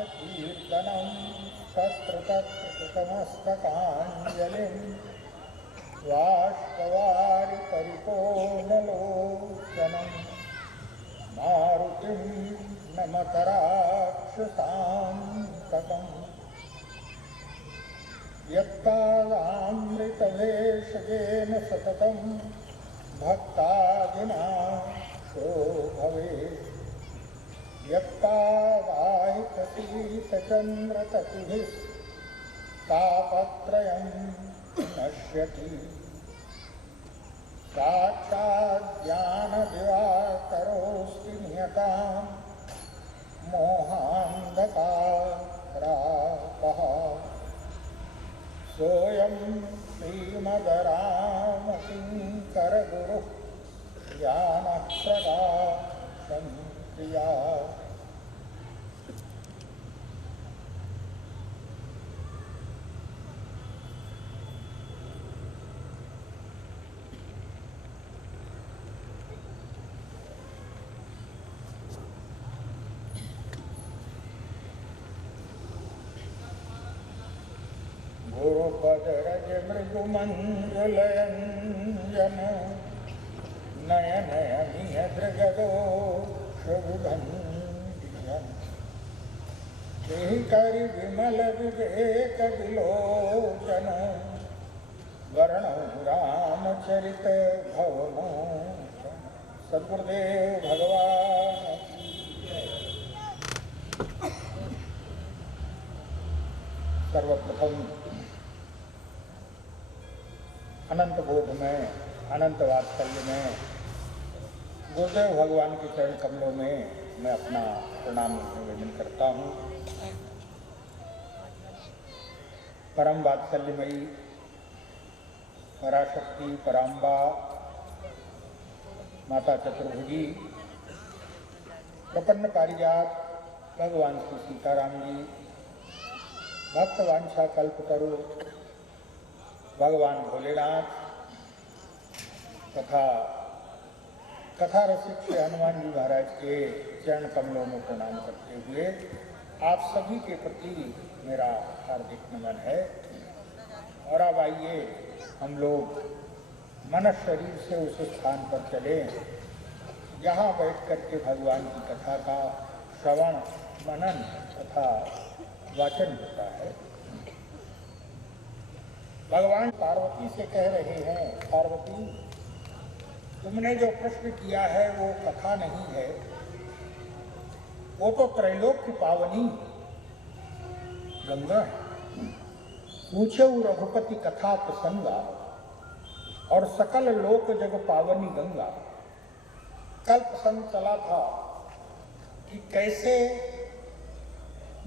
कीर्तनं तत्रतमस्तकाञ्जलिं वाष्पवारि परिपूर्णलोचनं मारुतिं नमत राक्षसान्तकम् यत्तावामृतभेषजेन सततं भक्तादिनां शो भवेत् यत्तावाहितशीतचन्द्रततिभिः तापत्रयं नश्यति साक्षाज्ञानदिवाकरोऽस्ति नियतां मोहान्धकारापः सोऽयं श्रीमद्रामकिङ्करगुरुः ज्ञानप्रकाशं प्रिया। गुरुपदरज मृदुमञ्जुलयञ्जन नयनयनियदृगदोषविभञ्जन श्रीकरि विमल विवेक विलोचन वर्णौ रामचरित भवमोचन। सद्गुरुदेव भगवान सर्वप्रथम अनंत बोध में, अनंत वात्सल्य में गुरुदेव भगवान के चरण कमलों में मैं अपना प्रणाम निवेदन करता हूँ। परम वात्सल्यमयी पराशक्ति पराम्बा माता चतुर्भुजी प्रपन्न पारिजात भगवान श्री सीताराम जी, भक्त वांछा कल्पतरु भगवान भोलेनाथ तथा कथा रसिक श्री हनुमान जी महाराज के चरण कमलों में प्रणाम करते हुए आप सभी के प्रति मेरा हार्दिक नमन है। और अब आइए हम लोग मन शरीर से उस स्थान पर चलें जहाँ बैठ कर के भगवान की कथा का श्रवण मनन तथा वाचन होता है। भगवान पार्वती से कह रहे हैं, पार्वती तुमने जो प्रश्न किया है वो कथा नहीं है, वो तो त्रैलोक्य पावनी गंगा है। पूछे रघुपति कथा प्रसंगा और सकल लोक जग पावनी गंगा। कल प्रसंग चला था कि कैसे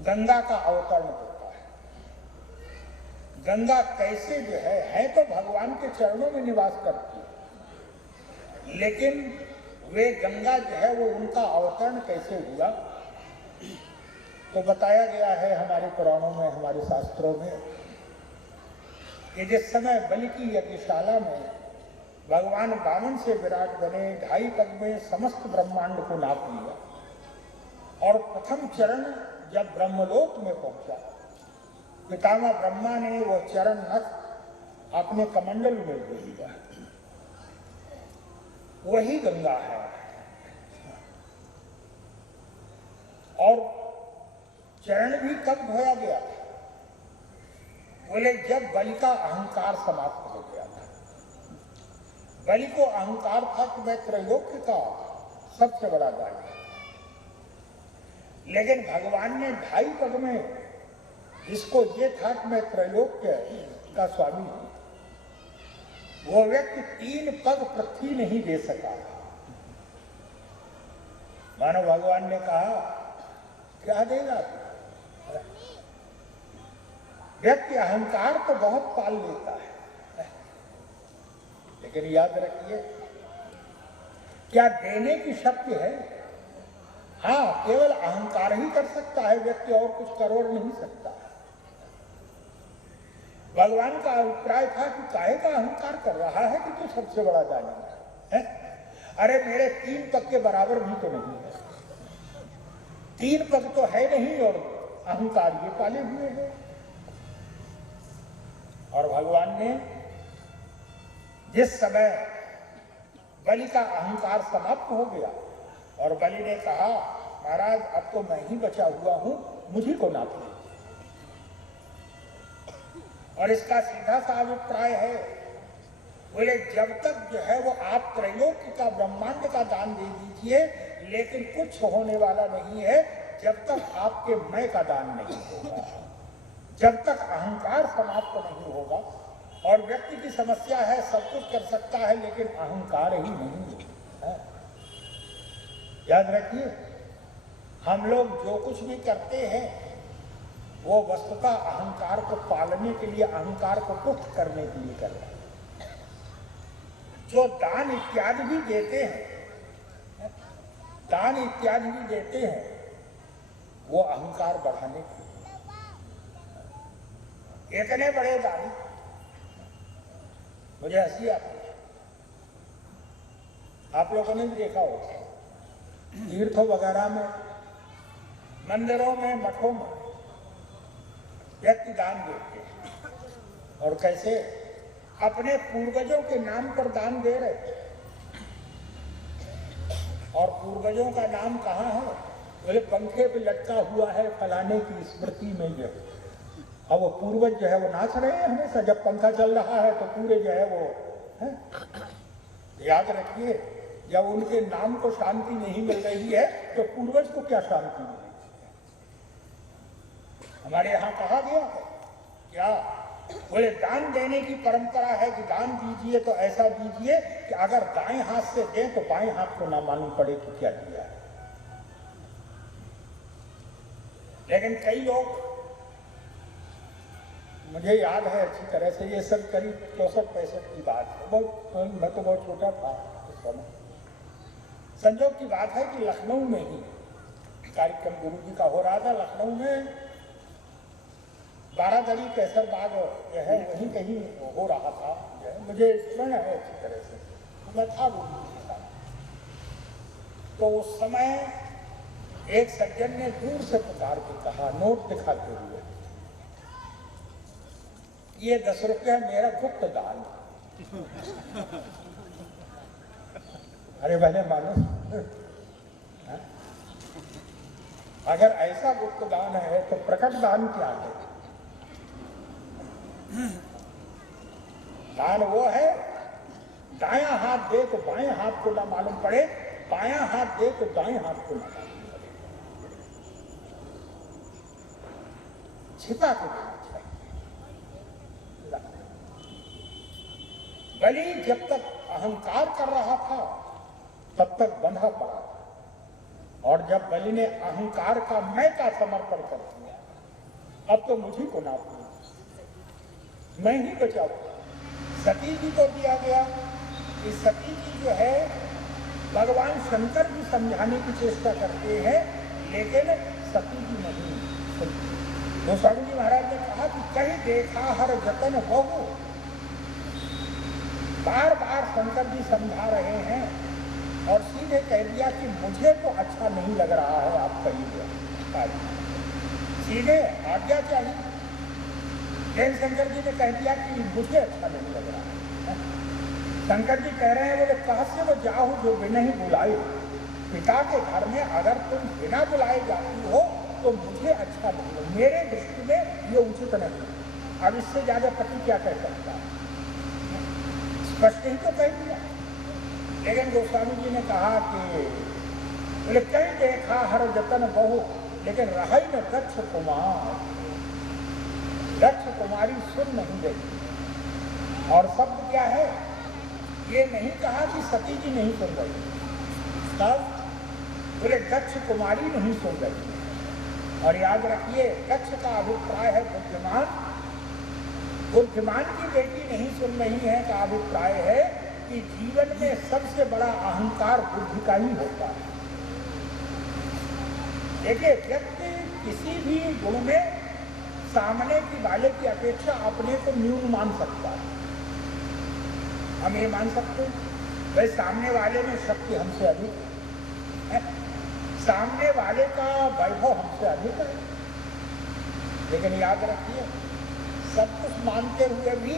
गंगा का अवतरण होता है, गंगा कैसे जो है तो भगवान के चरणों में निवास करती है, लेकिन वे गंगा जो है वो उनका अवतरण कैसे हुआ तो बताया गया है हमारे पुराणों में, हमारे शास्त्रों में कि जिस समय बलि की यज्ञशाला में भगवान वामन से विराट बने, 2.5 पग में समस्त ब्रह्मांड को नाप लिया और प्रथम चरण जब ब्रह्मलोक में पहुंचा, पितामह ब्रह्मा ने वो चरण नख अपने कमंडल में ले लिया। वही गंगा है। और चरण भी कब धोया गया? बोले जब बलि का अहंकार समाप्त हो गया था। बलि को अहंकार था कि मैं त्रैलोक्य का सबसे बड़ा दानी, लेकिन भगवान ने 2.5 पग में जिसको ये था कि मैं त्रैलोक्य का स्वामी हूं, वो व्यक्ति 3 पग पृथ्वी नहीं दे सका। मानो भगवान ने कहा क्या देगा? व्यक्ति अहंकार तो बहुत पाल लेता है, लेकिन याद रखिए क्या देने की शक्ति है? हाँ, केवल अहंकार ही कर सकता है व्यक्ति, और कुछ कर और नहीं सकता। भगवान का अभिप्राय था कि काहे का अहंकार कर रहा है कि तू सबसे बड़ा दानी है? अरे मेरे 3 पग के बराबर भी तो नहीं है, 3 पग तो है नहीं और अहंकार ये पाले हुए हैं। और भगवान ने जिस समय बलि का अहंकार समाप्त हो गया और बलि ने कहा महाराज अब तो मैं ही बचा हुआ हूं, मुझी को नाप लीजिए। और इसका सीधा सा अभिप्राय है, बोले जब तक जो है वो आप त्रैलोक्य का ब्रह्मांड का दान दे दीजिए, लेकिन कुछ होने वाला नहीं है जब तक आपके मैं का दान नहीं होगा, जब तक अहंकार समाप्त नहीं होगा। और व्यक्ति की समस्या है सब कुछ कर सकता है लेकिन अहंकार ही नहीं है। याद रखिए, हम लोग जो कुछ भी करते हैं वो वस्तुतः अहंकार को पालने के लिए, अहंकार को पुष्ट करने के लिए कर रहे हैं। जो दान इत्यादि भी देते हैं, दान इत्यादि भी देते हैं, वो अहंकार बढ़ाने के लिए। इतने बड़े दान, मुझे हंसी आती है, आप लोगों ने भी देखा होगा तीर्थों वगैरह में, मंदिरों में, मठों में व्यक्ति दान देते हैं और कैसे अपने पूर्वजों के नाम पर दान दे रहे थे। और पूर्वजों का नाम कहाँ है? बोले पंखे पे लटका हुआ है फलाने की स्मृति में जो। अब वो पूर्वज जो है वो नाच रहे हैं हमेशा, जब पंखा चल रहा है तो पूरे जो है वो है। याद रखिए, जब उनके नाम को शांति नहीं मिल रही है तो पूर्वज को क्या शांति मिलेगी? हमारे यहाँ कहा गया है क्या? बोले दान देने की परंपरा है कि दान दीजिए तो ऐसा दीजिए कि अगर दाएं हाथ से दें तो बाएं हाथ को ना मालूम पड़े कि क्या दिया है। लेकिन कई लोग, मुझे याद है अच्छी तरह से, ये सब करीब 64-65 की बात है, बहुत, मैं तो बहुत छोटा था उस समय। संजोग की बात है कि लखनऊ में ही कार्यक्रम गुरु जी का हो रहा था। लखनऊ में बारादरी कैसर बाग जो है वहीं कहीं हो रहा था, मुझे स्मरण है अच्छी तरह से, मैं था गुरु जी के साथ। तो उस समय एक सज्जन ने दूर से पुकार के कहा, नोट दिखाते हुए, ये 10 रुपया मेरा गुप्त दान। अरे भले मानो, अगर ऐसा गुप्त दान है तो प्रकट दान क्या है? दान वो है, दायां हाथ दे तो बाएं हाथ को ना मालूम पड़े, बायां हाथ दे तो दाएं हाथ को ना मालूम पड़े, छिपा के देना चाहिए। बलि जब तक अहंकार कर रहा था तब तक बंधा पड़ा था, और जब बलि ने अहंकार का मैं का समर्पण कर दिया, अब तो मुझी को नाप लो, मैं ही बचाऊं। सती जी को दिया गया कि सती जी जो है भगवान शंकर जी समझाने की चेष्टा करते हैं, लेकिन सती जी नहीं सुनती। गोस्वामी जी महाराज ने कहा कि कहीं देखा हर जतन बहु, बार बार शंकर जी समझा रहे हैं और सीधे कह दिया कि मुझे तो अच्छा नहीं लग रहा है आप कहिए, सीधे आज्ञा चाहिए। लेकिन शंकर जी ने कह दिया कि मुझे अच्छा नहीं लग रहा है। शंकर जी कह रहे हैं, बोले कहाँ से वो जाओ जो बिना ही बुलाए, पिता के घर में अगर तुम बिना बुलाए जाती हो तो मुझे अच्छा नहीं लगे, मेरे दृष्टि में ये उचित नहीं। अब इससे ज्यादा पति क्या कह सकता है? स्पष्ट ही तो कह दिया। लेकिन गोस्वामी जी ने कहा कि बोले कहीं देखा हर जतन बहु, लेकिन रही न दक्ष कुमार, दक्ष कुमारी सुन नहीं रही। और शब्द क्या है? ये नहीं कहा कि सती जी नहीं सुन रही, तब बोले दक्ष कुमारी नहीं सुन रही। और याद रखिए, दक्ष का अभिप्राय है बुद्धिमान, बुद्धिमान की बेटी नहीं सुन रही है का अभिप्राय है कि जीवन में सबसे बड़ा अहंकार बुद्धि का ही होता है। देखिए, व्यक्ति किसी भी गुण में सामने की वाले की अपेक्षा अपने को न्यून मान सकता है। हम ये मान सकते हैं भाई सामने वाले में शक्ति हमसे अधिक है, सामने वाले का वैभव हमसे अधिक है, लेकिन याद रखिए, सब कुछ मानते हुए भी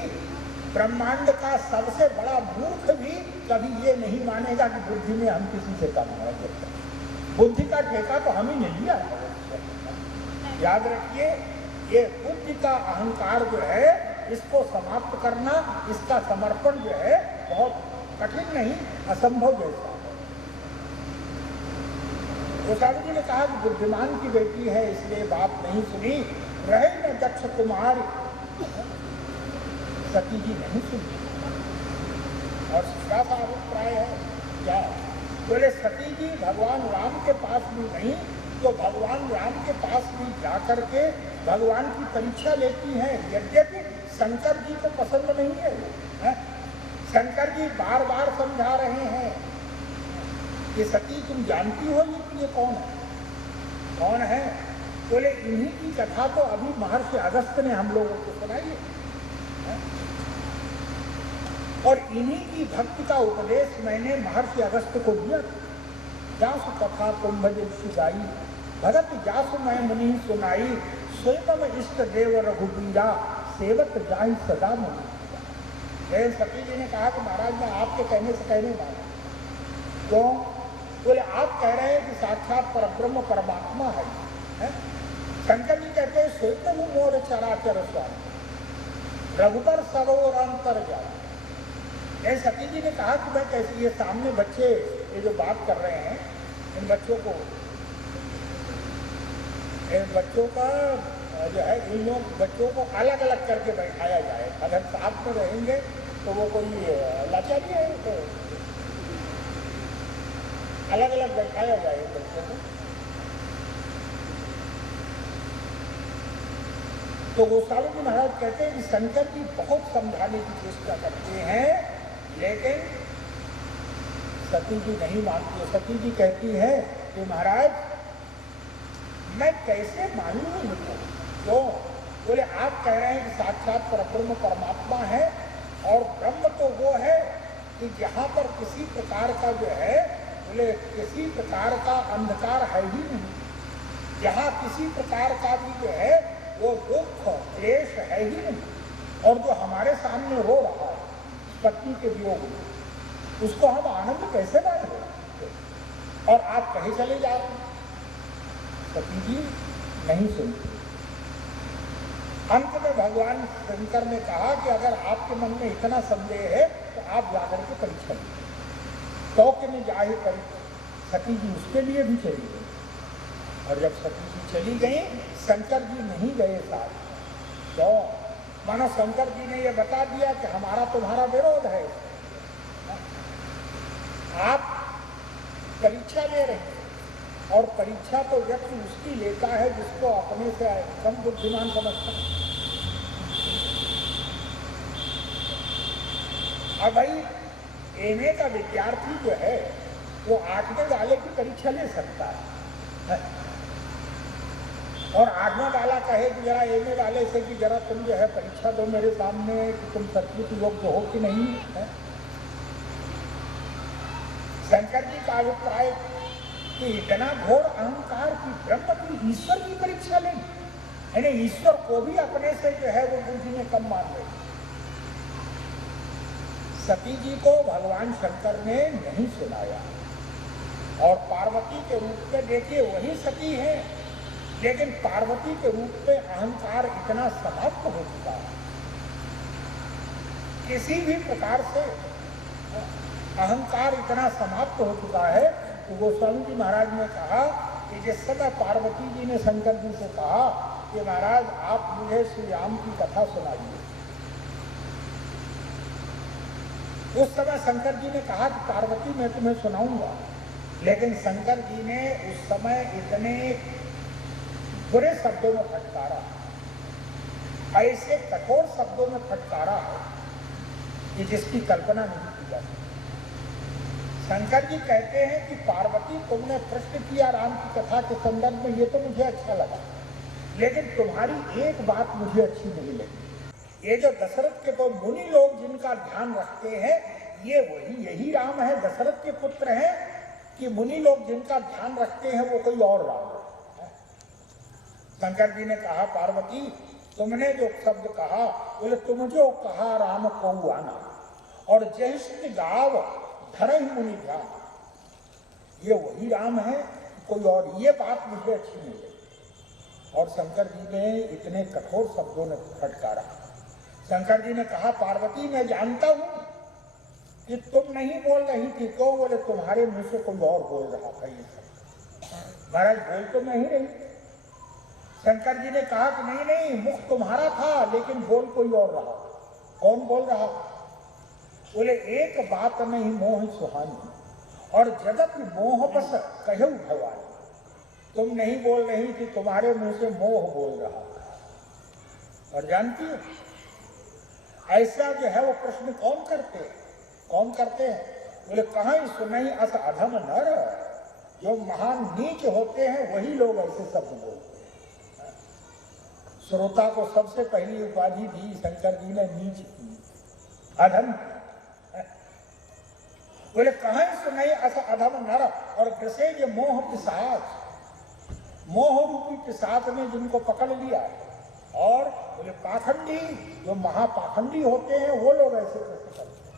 ब्रह्मांड का सबसे बड़ा मूर्ख भी कभी ये नहीं मानेगा कि बुद्धि में हम किसी से कम है। बुद्धि का ठेका तो हम ही नहीं लिया है। याद रखिए, ये बुद्धि का अहंकार जो है, इसको समाप्त करना, इसका समर्पण जो है बहुत कठिन नहीं, असंभव जैसा है। गोस्वामी जी ने कहा कि बुद्धिमान की बेटी है इसलिए बात नहीं सुनी, रहे न दक्ष कुमार, सती जी नहीं सुनी। और क्या अभिप्राय है क्या? बोले सती जी भगवान राम के पास भी नहीं, तो भगवान राम के पास भी जाकर के भगवान की परीक्षा लेती हैं। यद्यपि शंकर जी को पसंद नहीं है, शंकर जी बार बार समझा रहे हैं कि सती तुम जानती हो ये कौन है? कौन है? बोले इन्हीं की कथा तो अभी महर्षि अगस्त्य ने हम लोगों को सुनाई है, और इन्हीं की भक्ति का उपदेश मैंने महर्षि अगस्त्य को दिया। जासु कथा कुंभ गाई, भगत जासु मैं मुनि सुनाई, स्वयं इष्ट देव रघुबीरा, सेवक जाहि सदा मुनि। सती जी ने कहा कि महाराज मैं आपके कहने से कहने वाला। क्यों? बोले आप कह रहे हैं कि साक्षात परब्रह्म परमात्मा है, शंकर जी कहते हैं स्वयं मोर चराचर स्वामी, रघुबर सरोवर अंतर जाए। सती जी ने कहा कि मैं कैसे, ये सामने बच्चे ये जो बात कर रहे हैं, इन बच्चों का जो है, इन लोग बच्चों को अलग अलग करके बैठाया जाए। अगर साथ में रहेंगे तो वो कोई लाचारी है, तो अलग अलग बैठाया जाए बच्चों को। तो गोस्वामी जी महाराज कहते हैं कि शंकर जी बहुत समझाने की चेष्टा करते हैं, लेकिन सती जी नहीं मानती। सती जी कहती है कि महाराज मैं कैसे मानूं इनको? तो बोले आप कह रहे हैं कि साक्षात परब्रह्म परमात्मा है, और ब्रह्म तो वो है कि जहाँ पर किसी प्रकार का जो है, बोले किसी प्रकार का अंधकार है ही नहीं, जहाँ किसी प्रकार का भी जो है वो दुख क्लेश है ही नहीं। और जो हमारे सामने रो रहा है पत्नी के वियोग में, उसको हम आनंद कैसे माने? और आप कहीं चले जा रहे हैं। सती जी नहीं सुनती। अंत में भगवान शंकर ने कहा कि अगर आपके मन में इतना संदेह है तो आप जाकर के परीक्षा लीजिए। तो के में जाए परीक्षा, सती जी उसके लिए भी चली गई। और जब सती जी चली गई, शंकर जी नहीं गए साथ। तो मानो शंकर जी ने यह बता दिया कि हमारा तुम्हारा विरोध है, आप परीक्षा ले रहे हैं। और परीक्षा तो व्यक्ति उसकी लेता है जिसको अपने से कम बुद्धिमान समझता है। अब भाई एमए का विद्यार्थी जो है वो 8वें वाले की परीक्षा ले सकता है, और 8वां वाला कहे कि जरा एमए वाले से कि जरा तुम जो है परीक्षा दो मेरे सामने कि तुम सचमुच योग्य हो कि नहीं है। शंकर जी का अभिप्राय कि इतना घोर अहंकार की ब्रह्म की ईश्वर की परीक्षा लेंगे, यानी ईश्वर को भी अपने से जो है वो बुद्धि में कम मान रहे। सती जी को भगवान शंकर ने नहीं सुनाया, और पार्वती के रूप में देखिए वही सती है, लेकिन पार्वती के रूप में अहंकार इतना समाप्त हो चुका है, किसी भी प्रकार से अहंकार इतना समाप्त हो चुका है। तो गोस्वामी जी महाराज ने कहा कि जिस समय पार्वती जी ने शंकर जी से कहा कि महाराज आप मुझे श्री राम की कथा सुनाइए, उस समय शंकर जी ने कहा कि पार्वती मैं तुम्हें सुनाऊंगा। लेकिन शंकर जी ने उस समय इतने बुरे शब्दों में फटकारा, ऐसे कठोर शब्दों में फटकारा है कि जिसकी कल्पना नहीं की जा सकती। शंकर जी कहते हैं कि पार्वती तुमने प्रश्न किया राम की कथा के संदर्भ में, ये तो मुझे अच्छा लगा, लेकिन तुम्हारी एक बात मुझे अच्छी नहीं लगी। ये जो दशरथ के तो मुनि लोग जिनका ध्यान रखते हैं, ये वही यही राम है, दशरथ के पुत्र हैं, कि मुनि लोग जिनका ध्यान रखते हैं वो कोई और राम है। शंकर जी ने कहा पार्वती तुमने जो शब्द कहा, बोले तुम जो कहा राम को आना और जय गाव धरहि मुनि ध्यान, ये वही राम है कोई और, ये बात मुझे अच्छी नहीं लगी। और शंकर जी ने इतने कठोर शब्दों में फटकारा। शंकर जी ने कहा पार्वती मैं जानता हूं कि तुम नहीं बोल रही थी, तो बोले तुम्हारे मुंह से कोई और बोल रहा था ये सब। महाराज बोल तो मैं ही रही। शंकर जी ने कहा कि नहीं नहीं, मुख तुम्हारा था लेकिन बोल कोई और रहा। कौन बोल रहा? बोले एक बात नहीं मोह सुहानी और जगत मोह बस कहु भवानी। तुम नहीं बोल रही थी, तुम्हारे मुंह से मोह बोल रहा था। और जानती हो ऐसा जो है वो प्रश्न कौन करते हैं? कौन करते हैं? बोले कहाँ सुनाई अस अधम नर, जो महान नीच होते हैं वही लोग ऐसे शब्द बोलते हैं। श्रोता को सबसे पहली उपाधि दी शंकर जी ने नीच की, अधम। बोले कहाँ सुनाई अस अधम नर और ग्रसे जो मोह पिशाच, मोह रूपी पिशाच ने जिनको पकड़ लिया। और बोले पाखंडी, जो महापाखंडी होते हैं वो लोग ऐसे प्रश्न करते हैं।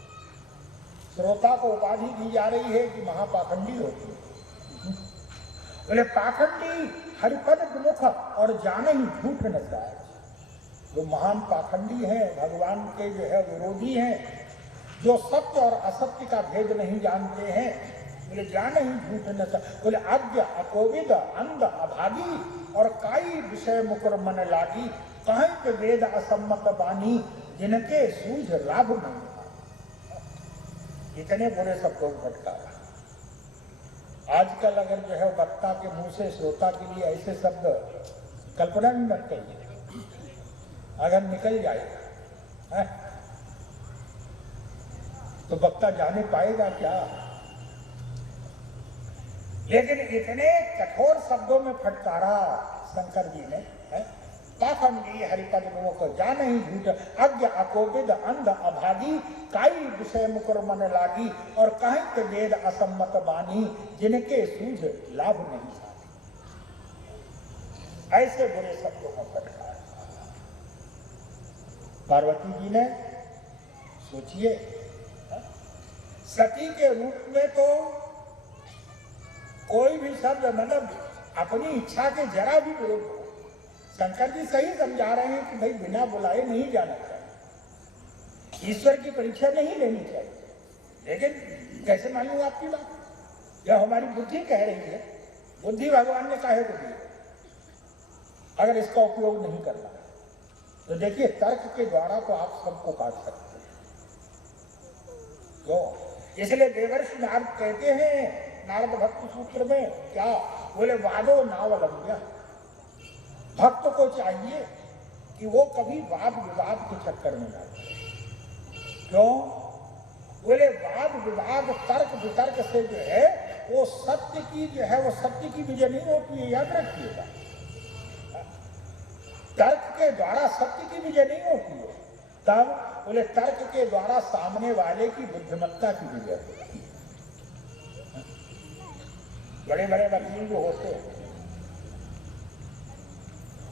श्रोता को उपाधि दी जा रही है कि महापाखंडी होते हैं। बोले पाखंडी हरिपद विमुख और जाने ही झूठ न जाए। जो महान पाखंडी हैं, भगवान के जो है विरोधी हैं, जो सत्य और असत्य का भेद नहीं जानते हैं, बोले जाने ही झूठ न जाए। बोले अज्ञ अकोविद अंध अभागी और काई विषय मुकर मन लागी, कहीं के वेद असम्मत बानी जिनके सूझ लाभ नहीं। इतने बुरे शब्दों में फटकारा। आजकल अगर जो है वक्ता के मुंह से श्रोता के लिए ऐसे शब्द कल्पना भी मत करिए, अगर निकल जाएगा तो वक्ता जाने पाएगा क्या? लेकिन इतने कठोर शब्दों में फटकारा शंकर जी ने, पाखंडी हरिपद विमुख जाने ही झूठ, अज्ञ अकोविद अंध अभागी, काई विषय मुकर मन लागी और कहीं के वेद असम्मत बानी जिनके सूझ लाभ नहीं साधी। ऐसे बुरे शब्दों में फटकारा। पार्वती जी ने सोचिए, सती के रूप में तो कोई भी शब्द मतलब अपनी इच्छा के जरा भी विरुद्ध हो। शंकर जी सही समझा रहे हैं कि भाई बिना बुलाए नहीं जाना चाहिए, ईश्वर की परीक्षा नहीं लेनी चाहिए। लेकिन कैसे मालूम आपकी बात? यह हमारी बुद्धि कह रही है। बुद्धि भगवान ने काहे को दी? अगर इसका उपयोग नहीं करना तो देखिए तर्क के द्वारा तो आप सबको काट सकते हैं। तो इसलिए देवर्षि नारद कहते हैं नारद भक्ति सूत्र में, क्या बोले? वादो नावलंब्य। भक्त को चाहिए कि वो कभी वाद विवाद के चक्कर में ना जाए। क्यों? बोले वाद विवाद तर्क वितर्क से जो है वो सत्य की जो है वो सत्य की विजय नहीं होती है, याद रखिएगा। तर्क के द्वारा सत्य की विजय नहीं होती है। तब बोले तर्क के द्वारा सामने वाले की बुद्धिमत्ता की विजय होती है। बड़े बड़े वकील जो होते हैं,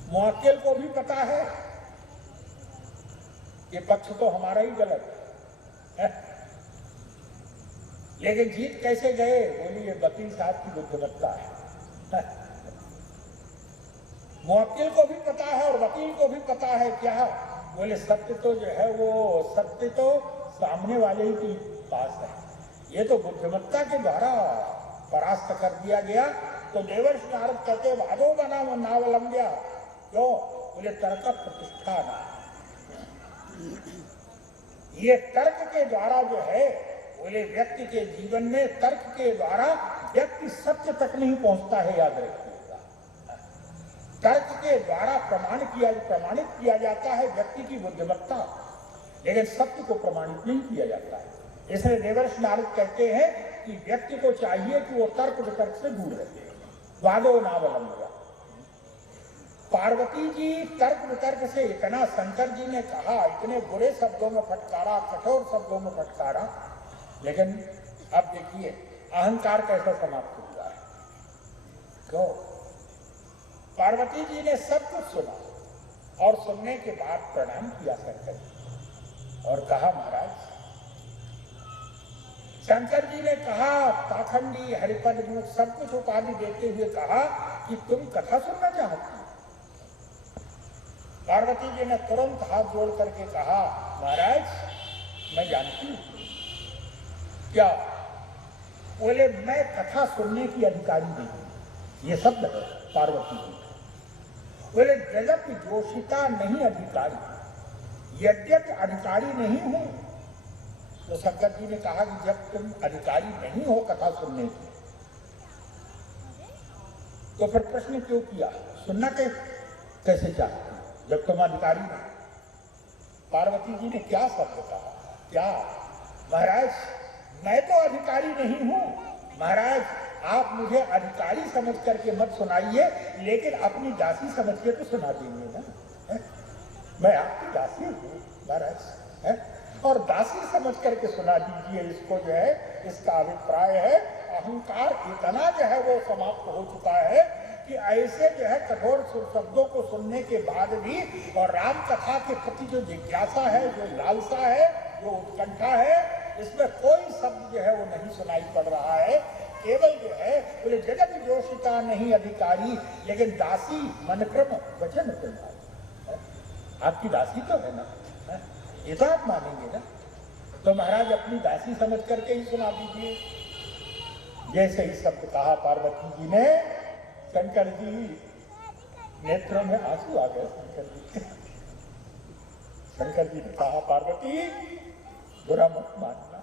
मुवक्किल को भी पता है कि पक्ष तो हमारा ही गलत है, लेकिन जीत कैसे गए? बोली ये वकील साहब की बुद्धिमत्ता है। मुवक्किल को भी पता है और वकील को भी पता है क्या? बोले सत्य तो जो है वो सत्य तो सामने वाले ही के पास है, ये तो बुद्धिमत्ता के द्वारा परास्त कर दिया गया। तो देवर्षि नारद कहते वादो बना नावलंब्या। क्यों? बोले तर्क प्रतिष्ठान। ये तर्क के द्वारा जो है बोले व्यक्ति के जीवन में तर्क के द्वारा व्यक्ति सत्य तक नहीं पहुंचता है, याद रखिएगा। तर्क के द्वारा प्रमाणित किया जाता है व्यक्ति की बुद्धिमत्ता, लेकिन सत्य को प्रमाणित नहीं किया जाता है। इसलिए देवर्षि नारद कहते हैं कि व्यक्ति को चाहिए कि वो तर्क वितर्क से दूर रहे। वादो नावलंब्या। पार्वती जी तर्क वितर्क से इतना शंकर जी ने कहा, इतने बुरे शब्दों में फटकारा, कठोर शब्दों में फटकारा, लेकिन अब देखिए अहंकार कैसा समाप्त हुआ है। क्यों? पार्वती जी ने सब कुछ सुना और सुनने के बाद प्रणाम किया शंकर जी और कहा, महाराज, शंकर जी ने कहा, पाखंडी, हरिपद मुख सब कुछ उपाधि देते हुए कहा कि तुम कथा सुनना चाहती हो। पार्वती जी ने तुरंत हाथ जोड़ करके कहा, महाराज, मैं जानती हूं। क्या? बोले, मैं कथा सुनने की अधिकारी नहीं हूं। ये शब्द है पार्वती जी। बोले, जगत जोशिता नहीं अधिकारी, यद्यपि अधिकारी नहीं हूं। तो शंकर जी ने कहा कि जब तुम अधिकारी नहीं हो कथा सुनने की, तो फिर प्रश्न क्यों किया? सुनना कैसे चाहते जब तुम अधिकारी नहीं? पार्वती जी ने क्या शब्द कहा? क्या? महाराज, मैं तो अधिकारी नहीं हूं। महाराज, आप मुझे अधिकारी समझ करके मत सुनाइए, लेकिन अपनी दासी समझ के तो सुना देंगे ना। है? मैं आपकी दासी हूं महाराज, है? और दासी समझ करके सुना दीजिए इसको। जो है इसका अभिप्राय है, अहंकार इतना जो है वो समाप्त हो चुका है कि ऐसे जो है कठोर शब्दों को सुनने के बाद भी और राम कथा के प्रति जो जिज्ञासा है, जो लालसा है, जो उत्कंठा है, इसमें कोई शब्द जो है वो नहीं सुनाई पड़ रहा है। केवल जो है बोले, जगत जोशिता नहीं अधिकारी, लेकिन दासी मनक्रम वचन तुम्हारी। आपकी दासी तो है ना, है? ये तो आप मानेंगे ना। तो महाराज, अपनी दासी समझ करके ही सुना दीजिए। जैसे ही शब्द कहा पार्वती जी ने, शंकर जी नेत्रों में आंसू आ गए। शंकर जी ने कहा, पार्वती, बुरा मत मानना।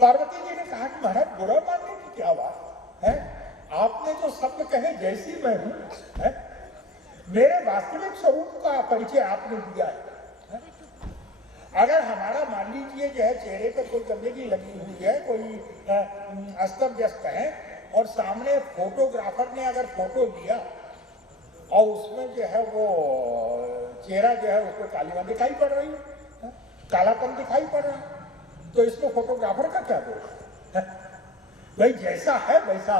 पार्वती जी ने कहा कि महाराज, बुरा मानने की क्या बात है? आपने जो शब्द कहे, जैसी मैं हूं, है? मेरे वास्तविक स्वरूप का परिचय आपने दिया है। अगर हमारा मान लीजिए जो है चेहरे पर कोई गंदगी लगी हुई है, कोई अस्त व्यस्त है, और सामने फोटोग्राफर ने अगर फोटो लिया और उसमें जो है वो चेहरा जो है उसको कालीमा दिखाई पड़ रही है, कालापन दिखाई पड़ रहा है, तो इसको फोटोग्राफर का क्या दोष? भाई जैसा है वैसा।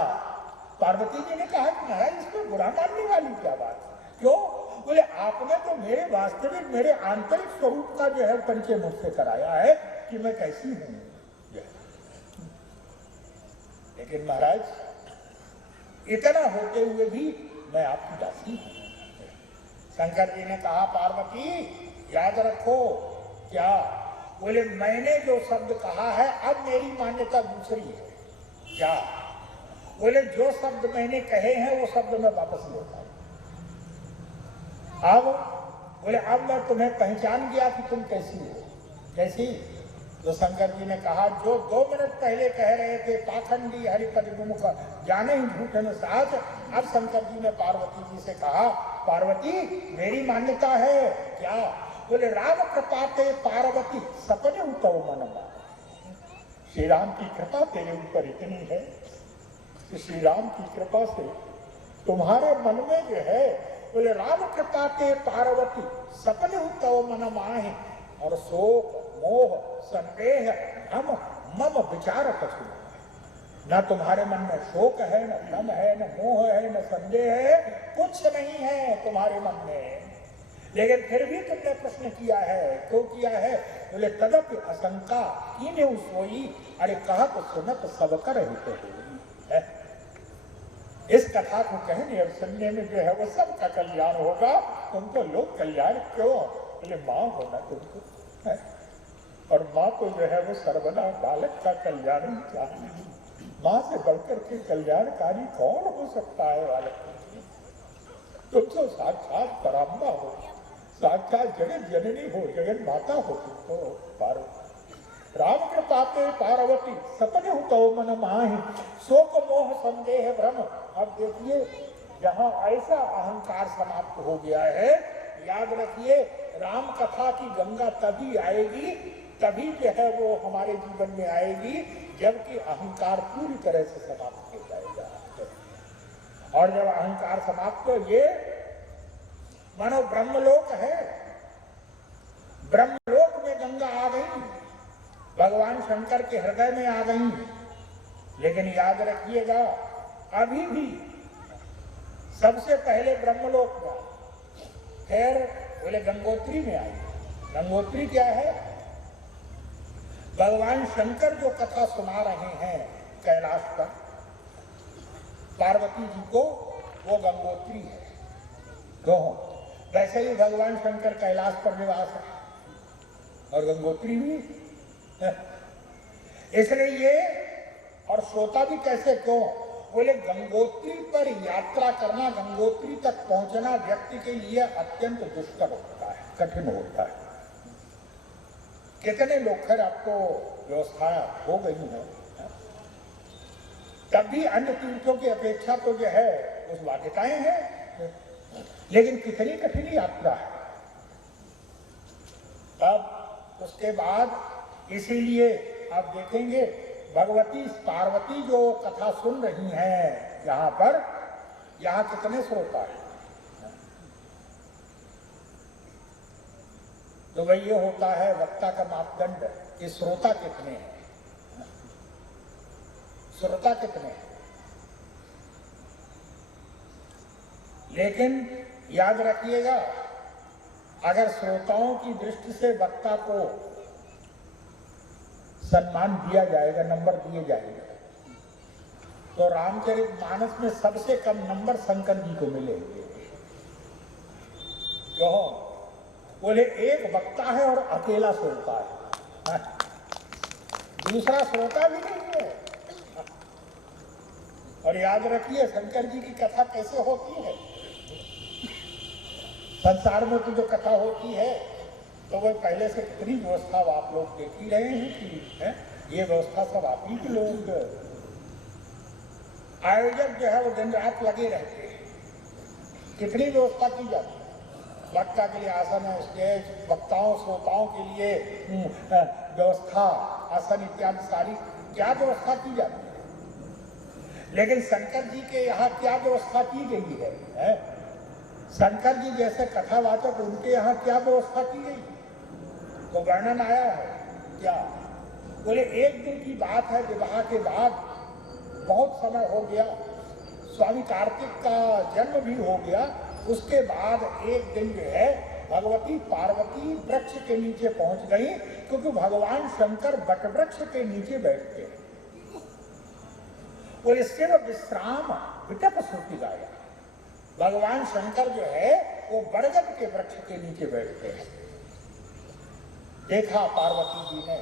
पार्वती जी ने कहा कि महाराज, इसमें बुरा मानने वाली क्या बात? क्यों? बोले, आपने तो मेरे वास्तविक, मेरे आंतरिक स्वरूप का जो है परिचय मुझसे कराया है कि मैं कैसी हूं। लेकिन महाराज, इतना होते हुए भी मैं आपकी दासी हूं। शंकर जी ने कहा, पार्वती, याद रखो। क्या? बोले, मैंने जो शब्द कहा है, अब मेरी मान्यता दूसरी है। क्या? बोले, जो शब्द मैंने कहे हैं वो शब्द मैं वापस लेता हूं। अब बोले, अब मैं तुम्हें पहचान गया कि तुम कैसी हो। कैसी? तो शंकर जी ने कहा, जो 2 मिनट पहले कह रहे थे पाखंडी, हरिपद मुख, जाने ही झूठन साच, अब शंकर जी ने पार्वती जी से कहा, पार्वती, मेरी मान्यता है। क्या? बोले, राम कृपा ते पार्वती सपने उतव मन मान। श्री राम की कृपा तेरे ऊपर इतनी है कि श्री राम की कृपा से तुम्हारे मन में जो है, बोले, राम कृपा ते पार्वती सपने उतव मन माहे, और शोक, मोह, संदेह, भ्रम मम विचार कछु। न तुम्हारे मन में शोक है, न भ्रम है, न मोह है, न संदेह है, कुछ नहीं है तुम्हारे मन में। लेकिन फिर भी तुमने प्रश्न किया है। क्यों किया है? बोले, तदपि आशंका कीने सोई, अरे कहा तो सुनत सब कर हित होई। इस कथा को कहने और सुनने में जो है वो सबका कल्याण होगा। तुमको लोक कल्याण क्यों? बोले, माँ होना तुमको है, और माँ तो जो है वो सर्वदा बालक का कल्याण ही चाहिए। माँ से बढ़कर के कल्याणकारी कौन हो सकता है बालक के लिए? तुम तो साक्षात पराम्बा हो, साक्षात जगत जननी हो, जगत माता हो। तुम तो पार्वती, राम कृपा ते पार्वती सपने उतव मन माहि, शोक मोह संदेह भ्रम। अब देखिए, जहाँ ऐसा अहंकार समाप्त हो गया है, याद रखिए, राम कथा की गंगा तभी आएगी, तभी जो है वो हमारे जीवन में आएगी, जबकि अहंकार पूरी तरह से समाप्त हो जाएगा। और जब अहंकार समाप्त हो, ये मानो ब्रह्मलोक है, ब्रह्मलोक में गंगा आ गई, भगवान शंकर के हृदय में आ गई, लेकिन याद रखिएगा, अभी भी सबसे पहले ब्रह्मलोक में, फिर बोले गंगोत्री में आई। गंगोत्री क्या है? भगवान शंकर जो कथा सुना रहे हैं कैलाश पर पार्वती जी को, वो गंगोत्री है। तो वैसे ही भगवान शंकर कैलाश पर निवास है और गंगोत्री भी। इसलिए ये, और सोता भी कैसे, क्यों? बोले गंगोत्री पर यात्रा करना, गंगोत्री तक पहुंचना व्यक्ति के लिए अत्यंत दुष्कर होता है, कठिन होता है। कितने लोग, खैर आपको व्यवस्था हो गई है, तब भी अन्य तीर्थों की अपेक्षा तो जो है उस बाध्यताएं हैं, लेकिन कितनी कठिन यात्रा है। तब उसके बाद इसीलिए आप देखेंगे भगवती पार्वती जो कथा सुन रही हैं यहाँ पर, यहाँ कितने श्रोता है। तो वही ये होता है वक्ता का मापदंड कि श्रोता कितने हैं, श्रोता कितने हैं। लेकिन याद रखिएगा, अगर श्रोताओं की दृष्टि से वक्ता को सम्मान दिया जाएगा, नंबर दिए जाएंगे, तो रामचरितमानस में सबसे कम नंबर शंकर जी को मिलेंगे। क्यों? बोले एक वक्ता है और अकेला श्रोता है, दूसरा श्रोता भी नहीं है। और याद रखिए शंकर जी की कथा कैसे होती है। संसार में तो जो कथा होती है तो वह पहले से कितनी व्यवस्था आप लोग देख ही रहे हैं कि ये व्यवस्था सब आप ही के लोग, आयोजक जो है वो दिन रात लगे रहते हैं। कितनी व्यवस्था की जाती है, वक्ता के लिए आसन है, स्टेज, वक्ताओं श्रोताओं के लिए व्यवस्था, आसन इत्यादि सारी क्या व्यवस्था की जाती है। लेकिन शंकर जी के यहाँ क्या व्यवस्था की गई है? शंकर जी जैसे कथावाचक उनके यहाँ क्या व्यवस्था की गई? तो वर्णन आया है क्या? बोले एक दिन की बात है, विवाह के बाद बहुत समय हो गया, स्वामी कार्तिक का जन्म भी हो गया। उसके बाद एक दिन जो है भगवती पार्वती वृक्ष के नीचे पहुंच गई, क्योंकि भगवान शंकर बट वृक्ष के नीचे बैठते हैं और इससे वो विश्राम विटप श्रुति गाया। भगवान शंकर जो है वो बरगद के वृक्ष के नीचे बैठते हैं। देखा पार्वती जी ने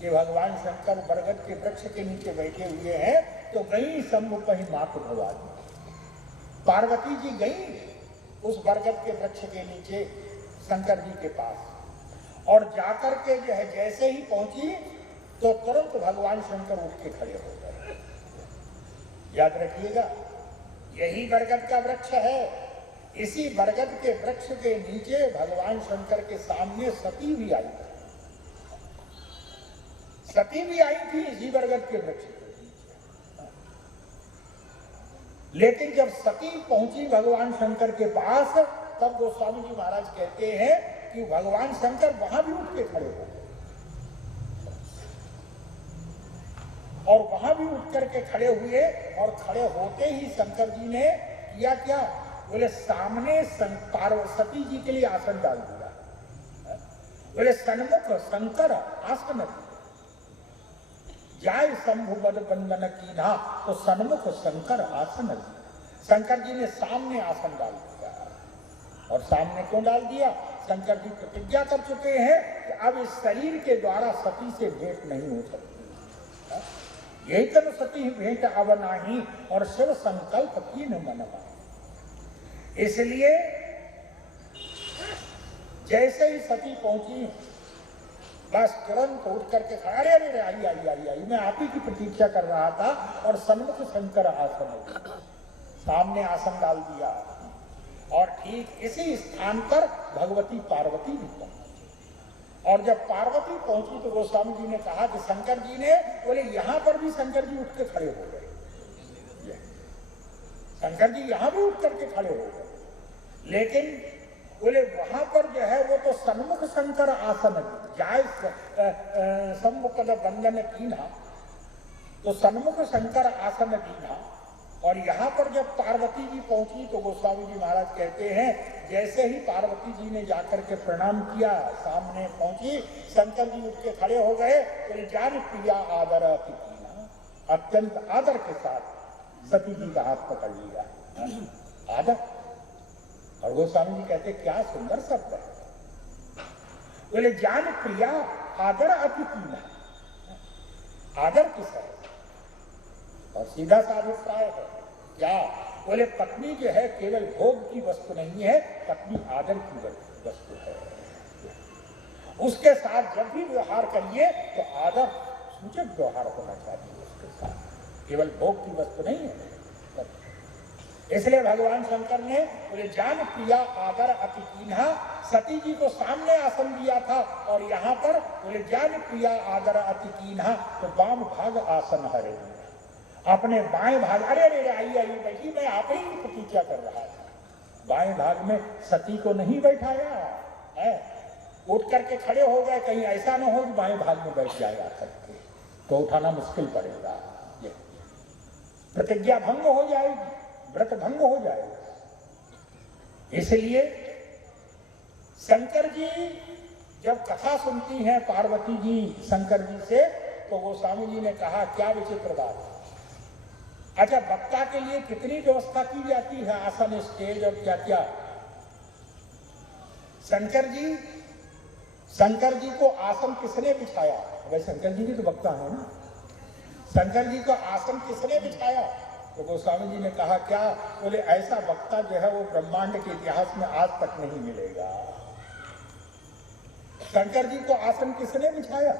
कि भगवान शंकर बरगद के वृक्ष के नीचे बैठे हुए हैं, तो गई सम्मुख ही मातु भवानी। पार्वती जी गई उस बरगद के वृक्ष के नीचे शंकर जी के पास, और जाकर के जो है जैसे ही पहुंची तो तुरंत भगवान शंकर उठ के खड़े हो गए। याद रखिएगा, यही बरगद का वृक्ष है। इसी बरगद के वृक्ष के नीचे भगवान शंकर के सामने सती भी आई थी। सती भी आई थी इसी बरगद के वृक्ष के नीचे। लेकिन जब सती पहुंची भगवान शंकर के पास, तब गोस्वामी जी महाराज कहते हैं कि भगवान शंकर वहां भी उठ के खड़े हो गए, और वहां भी उठ करके खड़े हुए, और खड़े होते ही शंकर जी ने किया क्या? बोले सामने पार्वती जी के लिए आसन डाल दिया। बोले सन्मुख शंकर आसन जाय शंभु बद बंदन कीन्हा, तो सन्मुख शंकर आसन। शंकर जी ने सामने आसन डाल दिया। और सामने क्यों डाल दिया? शंकर जी प्रतिज्ञा कर चुके हैं कि अब इस शरीर के द्वारा सती से भेंट नहीं हो सकती। यही तो सती भेंट अब नाही, और शिव संकल्प की न मनवा। इसलिए जैसे ही सती पहुंची, बस तुरंत उठ करके अरे अरे आई आई आई आई, मैं आप ही की प्रतीक्षा कर रहा था। और सन्मुख शंकर आसन, सामने आसन डाल दिया। और ठीक इसी स्थान पर भगवती पार्वती भी पहुंची। और जब पार्वती पहुंची तो गोस्वामी जी ने कहा कि शंकर जी ने, बोले यहां पर भी शंकर जी उठ के खड़े हो गए। शंकर जी यहां भी उठ करके खड़े हो गए, लेकिन बोले वहां पर जो है वो तो सन्मुख शंकर आसन जाय सम्मुख बंदन कीन्हा, तो सन्मुख शंकर आसन दीना, और यहाँ पर जब पार्वती जी पहुंची तो गोस्वामी जी महाराज कहते हैं जैसे ही पार्वती जी ने जाकर के प्रणाम किया, सामने पहुंची, शंकर जी उठ के खड़े हो गए, तो जान प्रिया आदर अतिथि, अत्यंत आदर के साथ सती जी का हाथ पकड़ लिया, आदर। और गोस्वामी जी कहते क्या सुंदर शब्द है, बोले जान प्रिया आदर अतिथि, आदर किस है, और सीधा सा अभिप्राय है क्या, बोले पत्नी जो है केवल भोग की वस्तु नहीं है, पत्नी आदर की वस्तु है। उसके साथ जब भी व्यवहार करिए तो आदर सूचक व्यवहार होना चाहिए उसके साथ, केवल भोग की वस्तु नहीं है। इसलिए भगवान शंकर ने बोले जान प्रिया आदर अति कीन्हा, सती जी को सामने आसन दिया था, और यहाँ पर बोले जान प्रिया आदर अति कीन्हा, तो वाम भाग आसन हरे, अपने बाएं भाग, अरे अरे आइए आइए बैठी, मैं आप ही की प्रतीक्षा कर रहा था, बाएं भाग में सती को नहीं बैठाया है, उठ करके खड़े हो गए, कहीं ऐसा ना हो कि बाएं भाग में बैठ जाएगा करके, तो उठाना मुश्किल पड़ेगा, ये प्रतिज्ञा भंग हो जाएगी, व्रत भंग हो जाएगा। इसलिए शंकर जी जब कथा सुनती हैं पार्वती जी शंकर जी से, तो गोस्वामी जी ने कहा क्या विचित्र बात। अच्छा, वक्ता के लिए कितनी व्यवस्था की जाती है, आसन, स्टेज और क्या क्या। शंकर जी को आसन किसने बिछाया, भाई शंकर जी भी तो वक्ता है ना, शंकर जी को आसन किसने बिछाया, तो गोस्वामी जी ने कहा क्या, बोले ऐसा वक्ता जो है वो ब्रह्मांड के इतिहास में आज तक नहीं मिलेगा। शंकर जी को आसन किसने बिछाया,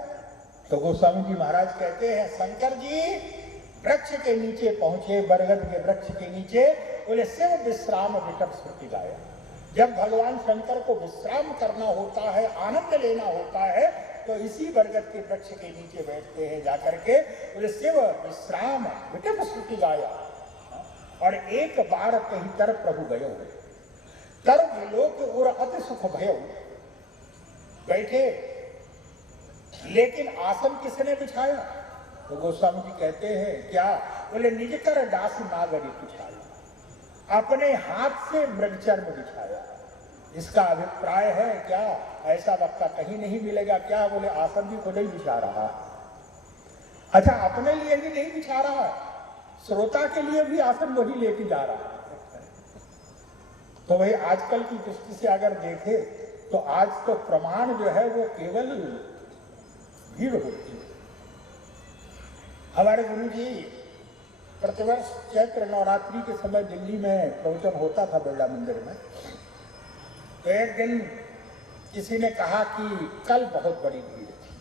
तो गोस्वामी जी महाराज कहते हैं शंकर जी वृक्ष के नीचे पहुंचे, बरगद के वृक्ष के नीचे, बोले शिव विश्राम विकट श्रुति गाया। जब भगवान शंकर को विश्राम करना होता है, आनंद लेना होता है, तो इसी बरगद के वृक्ष के नीचे बैठते हैं जाकर के, बोले शिव विश्राम विकट श्रुति गाया। और एक बार कहीं तर प्रभु गयो, तर विलोक और अति सुख भयो, बैठे, लेकिन आसन किसने बिछाया, तो गोस्वामी जी कहते हैं क्या, बोले निज कर दास नागरी बिछाया, अपने हाथ से मृगचर्म बिछाया। इसका अभिप्राय है क्या, ऐसा वक्ता कहीं नहीं मिलेगा क्या, बोले आसन भी खुद ही बिछा रहा है। अच्छा, अपने लिए भी नहीं बिछा रहा है, श्रोता के लिए भी आसन वही लेके जा रहा है। तो वही आजकल की दृष्टि से अगर देखे तो आज तो प्रमाण जो है वो केवल भीड़ होती है। हमारे गुरु जी प्रतिवर्ष चैत्र नवरात्रि के समय दिल्ली में प्रवचन होता था बिरला मंदिर में, तो एक दिन किसी ने कहा कि कल बहुत बड़ी भीड़ थी,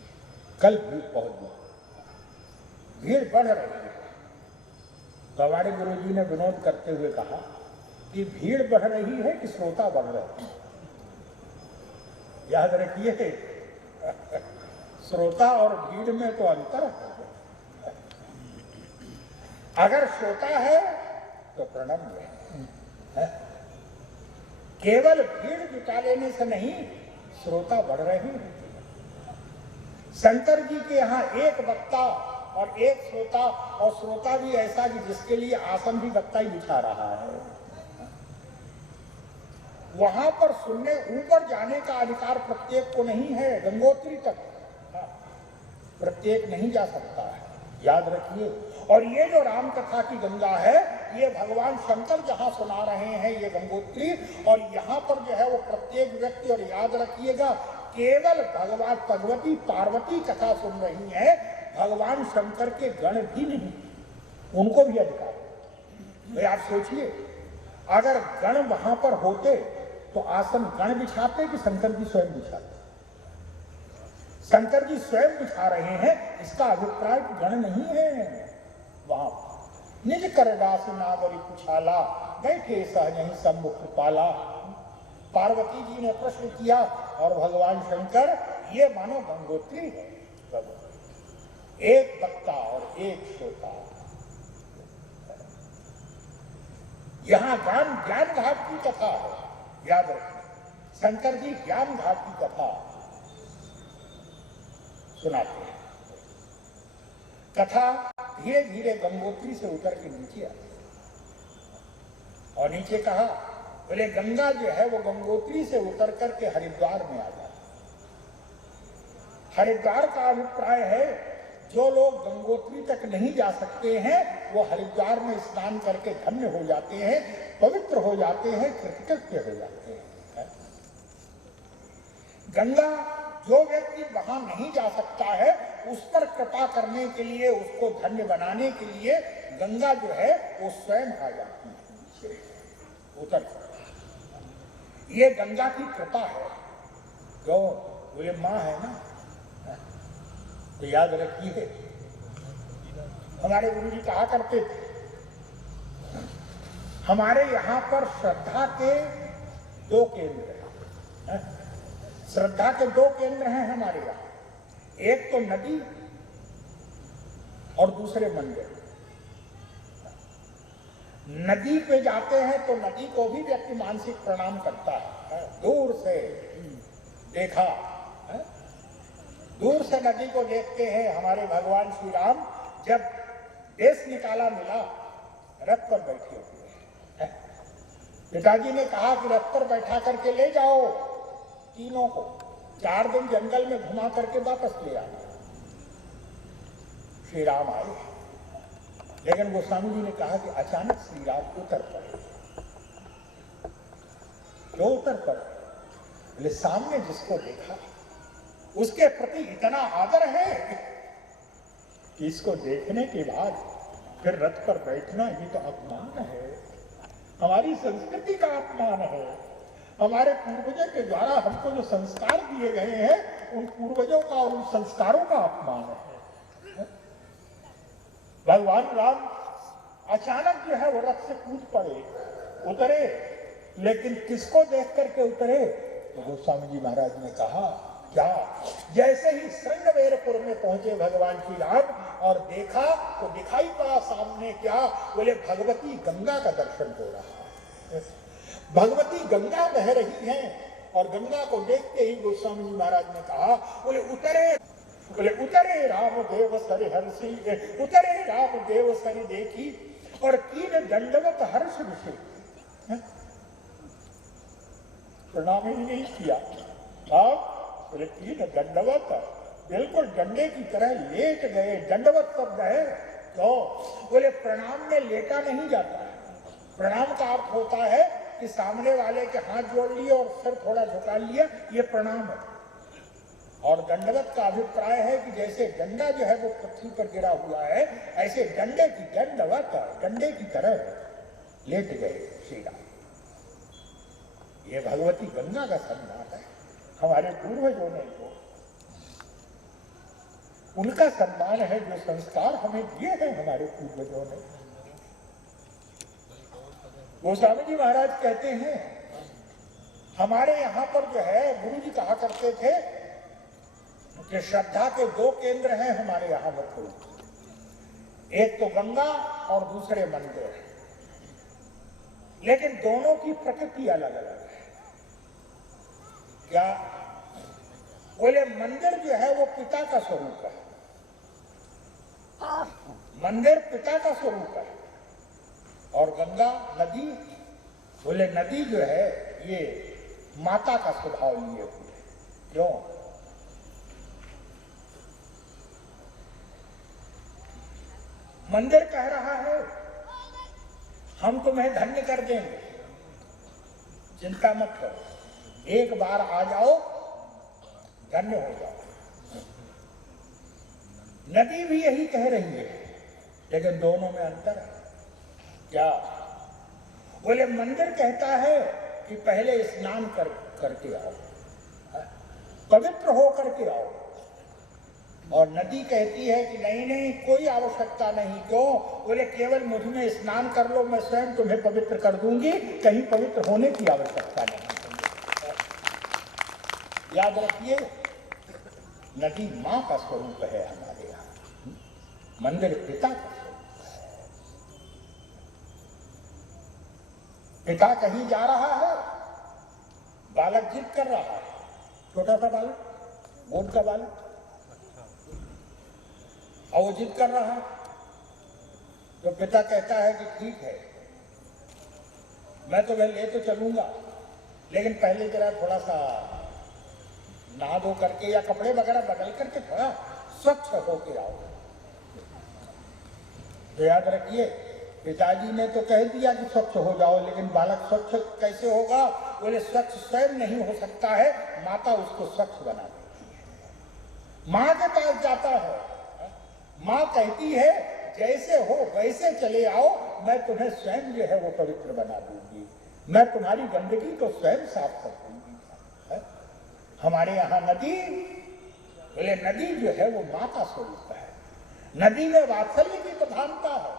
कल बहुत भीड़ बढ़ रही है। तो हमारे गुरु जी ने विनोद करते हुए कहा कि भीड़ बढ़ रही है कि श्रोता बढ़ रहे हैं। याद रखिए श्रोता और भीड़ में तो अंतर है। अगर श्रोता है तो प्रणम्य है, केवल भीड़ जुटा लेने से नहीं, श्रोता बढ़ रहे हैं। शंकर जी के यहाँ एक वक्ता और एक श्रोता, और श्रोता भी ऐसा कि जिसके लिए आसन भी वक्ता ही बिछा रहा है। वहां पर सुनने ऊपर जाने का अधिकार प्रत्येक को नहीं है, गंगोत्री तक प्रत्येक नहीं जा सकता है, याद रखिए। और ये जो राम कथा की गंगा है, ये भगवान शंकर जहां सुना रहे हैं ये गंगोत्री, और यहाँ पर जो है वो प्रत्येक व्यक्ति, और याद रखिएगा केवल भगवती पार्वती कथा सुन रही है, भगवान शंकर के गण भी नहीं, उनको भी अधिकार। तो आप सोचिए अगर गण वहां पर होते तो आसन गण बिछाते कि शंकर जी स्वयं बिछाते। शंकर जी स्वयं बिछा रहे हैं, इसका अभिप्राय गण नहीं है। वहां निज कर दास नागरी पुछाला, बैठे सहज ही सम्मुख पाला। पार्वती जी ने प्रश्न किया और भगवान शंकर ये मानो गंगोत्री है, एक वक्ता और एक श्रोता। यहां ज्ञान घाट की कथा है, याद रखिए। शंकर जी ज्ञान घाट की कथा सुनाते हैं। कथा धीरे धीरे गंगोत्री से उतर के नीचे आ, और नीचे कहा, बोले गंगा जो है वो गंगोत्री से उतर करके हरिद्वार में आ जाती। हरिद्वार का अभिप्राय है जो लोग गंगोत्री तक नहीं जा सकते हैं वो हरिद्वार में स्नान करके धन्य हो जाते हैं, पवित्र हो जाते हैं, कृतज्ञ हो जाते हैं। गंगा जो व्यक्ति वहां नहीं जा सकता है उस पर कृपा करने के लिए, उसको धन्य बनाने के लिए गंगा जो है वो स्वयं आ जाती है उतर। ये गंगा की कृपा है। जो बोले माँ है ना, तो याद रखिए हमारे गुरु जी कहा करते थे, हमारे यहाँ पर श्रद्धा के 2 केंद्र हैं। श्रद्धा के 2 केंद्र हैं हमारे यहाँ, एक तो नदी और दूसरे मंदिर। नदी पे जाते हैं तो नदी को भी व्यक्ति मानसिक प्रणाम करता है, दूर से देखा है? दूर से नदी को देखते हैं। हमारे भगवान श्री राम जब देश निकाला मिला, रथ पर बैठे हुए हैं। पिताजी ने कहा कि रथ पर बैठा करके ले जाओ तीनों को, 4 दिन जंगल में घुमा करके वापस ले आना। श्री राम आए, लेकिन गोस्वामी जी ने कहा कि अचानक श्री राम उतर पड़े। क्यों उतर पड़े? बोले सामने जिसको देखा उसके प्रति इतना आदर है कि इसको देखने के बाद फिर रथ पर बैठना ये तो अपमान है, हमारी संस्कृति का अपमान है, हमारे पूर्वजों के द्वारा हमको जो संस्कार दिए गए हैं उन पूर्वजों का और उन संस्कारों का अपमान है। भगवान राम अचानक जो है वो रथ से कूद पड़े, उतरे, लेकिन किसको देख करके उतरे? तो गोस्वामी जी महाराज ने कहा क्या, जैसे ही श्रृंगवेरपुर में पहुंचे भगवान श्री राम और देखा तो दिखाई पड़ा सामने क्या? बोले भगवती गंगा का दर्शन हो रहा है। भगवती गंगा बह रही है और गंगा को देखते ही गोस्वामी जी महाराज ने कहा, बोले उतरे राम देव सरि हर्षि, उतरे राम देव सरि देखी और कीन दंडवत हर्ष विषय। प्रणाम ही नहीं किया, आप बोले कीन दंडवत, बिल्कुल डंडे की तरह लेट गए। दंडवत शब्द है तो बोले प्रणाम में लेटा नहीं जाता है। प्रणाम का अर्थ होता है कि सामने वाले के हाथ जोड़ लिए और सिर थोड़ा झुका लिया, ये प्रणाम है। और दंडवत का अभिप्राय है कि जैसे डंडा जो है वो पृथ्वी पर गिरा हुआ है, ऐसे डंडे की दंडवत, डंडे की तरह लेट गए श्री राम। ये भगवती गंगा का सम्मान है। हमारे पूर्वजों ने को उनका सम्मान है, जो संस्कार हमें दिए हैं हमारे पूर्वजों ने। गोस्वामी जी महाराज कहते हैं हमारे यहाँ पर जो है गुरु जी कहा करते थे कि श्रद्धा के 2 केंद्र हैं हमारे यहाँ पर, एक तो गंगा और दूसरे मंदिर, लेकिन दोनों की प्रकृति अलग अलग है। क्या? बोले मंदिर जो है वो पिता का स्वरूप है, मंदिर पिता का स्वरूप है, और गंगा नदी, बोले नदी जो है ये माता का स्वभाव लिए हुए। क्यों? मंदिर कह रहा है हम तुम्हें धन्य कर देंगे, चिंता मत करो, एक बार आ जाओ धन्य हो जाओ। नदी भी यही कह रही है, लेकिन दोनों में अंतर है। क्या? बोले मंदिर कहता है कि पहले स्नान करके आओ, पवित्र हो करके आओ, और नदी कहती है कि नहीं नहीं कोई आवश्यकता नहीं। क्यों? बोले केवल मुझ में स्नान कर लो, मैं स्वयं तुम्हें पवित्र कर दूंगी, कहीं पवित्र होने की आवश्यकता नहीं। याद रखिए नदी मां का स्वरूप है हमारे यहाँ, मंदिर पिता का स्वरूप है। पिता कहीं जा रहा है, बालक जिद कर रहा है, छोटा सा बालक, गोद का बालक, और वो जिद कर रहा है, तो पिता कहता है कि ठीक है, मैं तुम्हें ले तो चलूंगा, लेकिन पहले जरा थोड़ा सा नहा धो करके या कपड़े वगैरह बदल करके थोड़ा स्वच्छ होके आओ। तो याद रखिए, पिताजी ने तो कह दिया कि स्वच्छ हो जाओ, लेकिन बालक स्वच्छ कैसे होगा? बोले स्वच्छ स्वयं नहीं हो सकता है, माता उसको स्वच्छ बना देती है। माँ के पास जाता है, माँ कहती है जैसे हो वैसे चले आओ, मैं तुम्हें स्वयं जो है वो पवित्र बना दूंगी, मैं तुम्हारी गंदगी को स्वयं साफ कर दूंगी। हमारे यहाँ नदी, बोले नदी जो है वो माँ का स्वरूप है, नदी में वात्सल्य की प्रधानता है।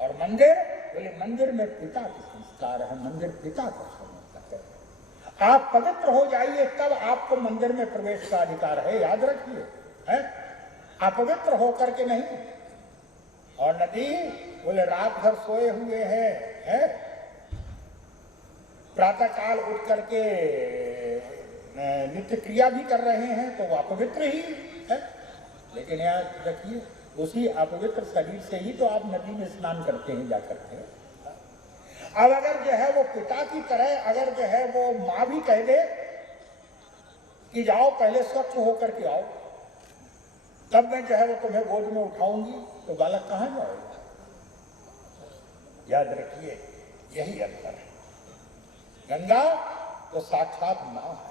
और मंदिर, बोले मंदिर में पिता के संस्कार है, मंदिर पिता का स्वरूप है। आप पवित्र हो जाइए तब आपको मंदिर में प्रवेश का अधिकार है, याद रखिए, है? अपवित्र होकर के नहीं। और नदी, बोले रात भर सोए हुए हैं, प्रातः काल उठ करके नित्य क्रिया भी कर रहे हैं, तो वो अपवित्र ही है। लेकिन याद रखिए, उसी अपवित्र शरीर से ही तो आप नदी में स्नान करते हैं जा करके। अब अगर जो है वो पिता की तरह, अगर जो है वो माँ भी कह दे कि जाओ पहले स्वच्छ होकर के आओ, तब मैं जो है वो तुम्हें गोद में उठाऊंगी, तो बालक कहाँ जाएगा? याद रखिए, यही अंतर है। गंगा तो साक्षात माँ है।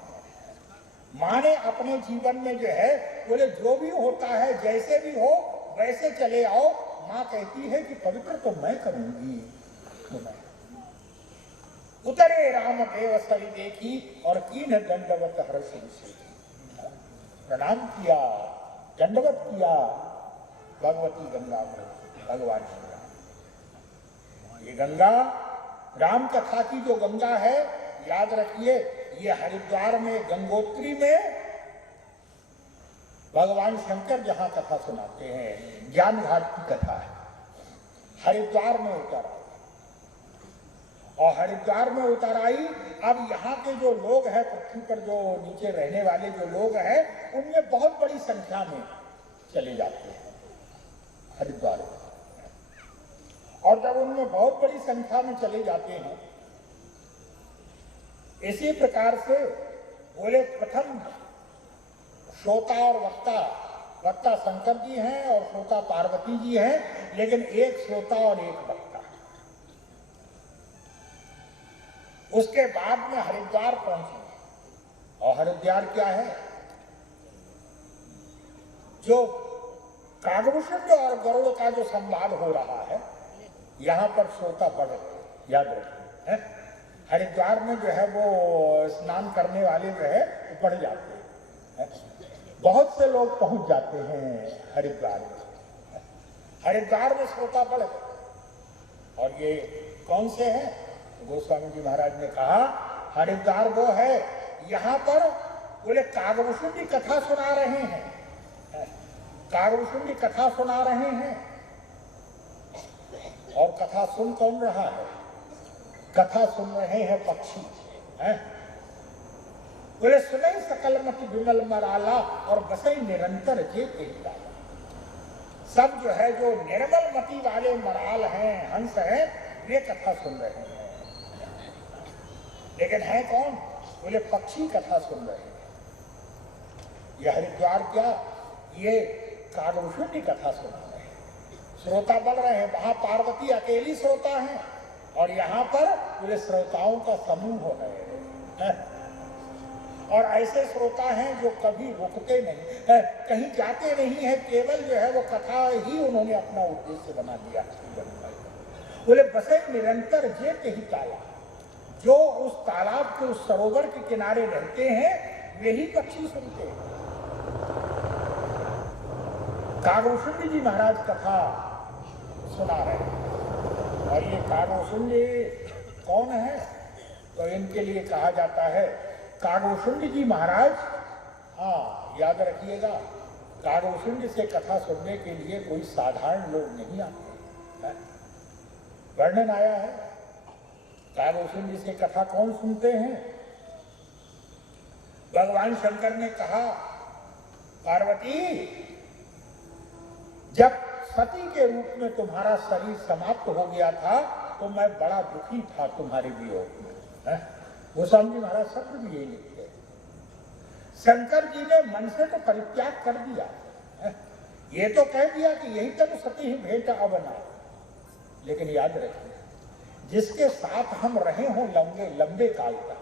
माँ ने अपने जीवन में जो है, बोले जो भी होता है जैसे भी हो वैसे चले आओ। माँ कहती है कि पवित्र तो मैं करूंगी तुम्हें। उतरे राम देव सरी देखी और कीन दंडवत हर्ष से प्रणाम किया, दंडवत किया भगवती गंगा को, भगवान श्री राम। ये गंगा राम कथा की जो गंगा है, याद रखिए, ये हरिद्वार में गंगोत्री में भगवान शंकर जहां कथा सुनाते हैं, ज्ञान घाट की कथा है, हरिद्वार में उतर आई। और हरिद्वार में उतर आई। अब यहाँ के जो लोग हैं, पृथ्वी पर जो नीचे रहने वाले जो लोग हैं, उनमें बहुत बड़ी संख्या में चले जाते हैं हरिद्वार में। और जब उनमें बहुत बड़ी संख्या में चले जाते हैं, इसी प्रकार से बोले प्रथम श्रोता और वक्ता, वक्ता शंकर जी हैं और श्रोता पार्वती जी हैं, लेकिन एक श्रोता और एक वक्ता। उसके बाद में हरिद्वार पहुंचे। और हरिद्वार क्या है? जो कागभूषण और गरुड़ का जो संवाद हो रहा है, यहां पर श्रोता पढ़, याद रखिए, हरिद्वार में जो है वो स्नान करने वाले जो है वो पढ़ जाते हैं। बहुत से लोग पहुंच जाते हैं हरिद्वार में। हरिद्वार में श्रोता पढ़, और ये कौन से हैं? गोस्वामी जी महाराज ने कहा, हरिद्वार वो है, यहाँ पर बोले कागभूषण की कथा सुना रहे हैं, कागभूषण की कथा सुना रहे हैं। और कथा सुन कौन रहा है? कथा सुन रहे हैं पक्षी, हैं? बोले सुने सकल मत विमल मराला और बसई निरंतर जेते डाला। सब जो है जो निर्मल मति वाले मराल हैं, हंस हैं, वे कथा सुन रहे हैं। लेकिन है कौन? बोले पक्षी कथा सुन रहे हैं। यह हरिद्वार क्या, ये कागभूषण की कथा सुना रहे हैं, श्रोता बढ़ रहे हैं। वहां पार्वती अकेली श्रोता है, और यहाँ पर पूरे श्रोताओं का समूह हो रहे हैं। और ऐसे श्रोता हैं जो कभी रुकते नहीं, कहीं जाते नहीं है, केवल जो है वो कथा ही उन्होंने अपना उद्देश्य बना दिया। बोले बसे निरंतर जेते ही ताला, जो उस तालाब के, उस सरोवर के किनारे रहते हैं, वे ही पक्षी सुनते हैं। कागभूषण जी महाराज कथा सुना रहे हैं। और ये कागभूषण जी कौन है? तो इनके लिए कहा जाता है कागभूषण जी महाराज। हाँ, याद रखिएगा, कागभूषण जी से कथा सुनने के लिए कोई साधारण लोग नहीं आते। वर्णन आया है, कागभूषण जी से कथा कौन सुनते हैं? भगवान शंकर ने कहा, पार्वती जब सती के रूप में तुम्हारा शरीर समाप्त हो गया था तो मैं बड़ा दुखी था तुम्हारे वियोग में। गोस्वामी जी महाराज शब्द भी यही लिखते हैं। शंकर जी ने मन से तो परित्याग कर दिया, ये तो कह दिया कि यही तब सती ही भेंट अबना, लेकिन याद रखिए जिसके साथ हम रहे हों लंबे लंबे काल तक,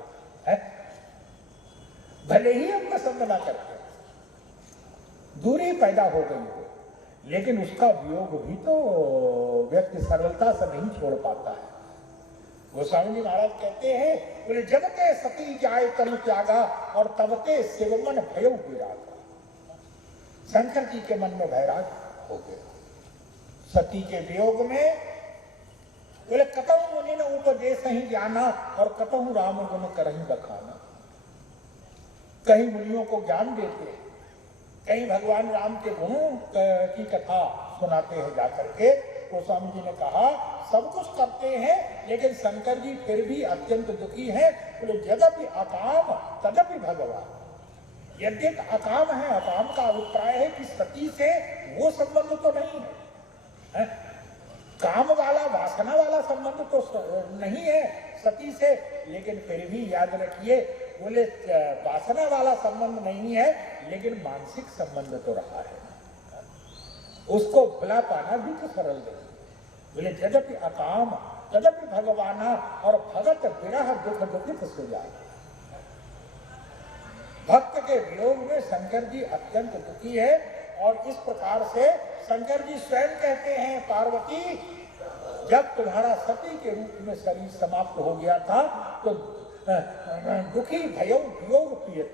भले ही हम पसंद ना करते, दूरी पैदा हो गई हो, लेकिन उसका वियोग भी तो व्यक्ति सरलता से नहीं छोड़ पाता है। गोस्वामी जी महाराज कहते हैं, बोले जब ते सती जाए तनु त्यागा और तब ते शिवमन भयो विरागा। शंकर जी के मन में वैराग हो गया सती के वियोग में। बोले कतहु मुनि ने उपदेश ही जाना और कतहु राम गुण करही बखाना। कहीं मुनियों को ज्ञान देते हैं, कहीं भगवान राम के गुणों की कथा सुनाते हैं जाकर के। गोस्वामी जी ने कहा सब कुछ करते हैं, लेकिन शंकर जी फिर भी अत्यंत दुखी हैं। बोले यद्यपि अकाम तदपि भगवान। यद्यपि अकाम है, अकाम का अभिप्राय है कि सती से वो संबंध तो नहीं है, काम वाला वासना वाला संबंध तो नहीं है सती से, लेकिन फिर भी याद रखिए, बोले वासना वाला संबंध नहीं है, लेकिन मानसिक संबंध तो रहा है, उसको भुला पाना भी तो सरल नहीं। बोले यद्यपि अकाम तदपि भगवाना और भगत विरह दुख दुखित सुजान। भक्त के वियोग में शंकर जी अत्यंत दुखी है। और इस प्रकार से शंकर जी स्वयं कहते हैं, पार्वती जब तुम्हारा सती के रूप में शरीर समाप्त हो गया था तो दुखी भयो वियोग पियत,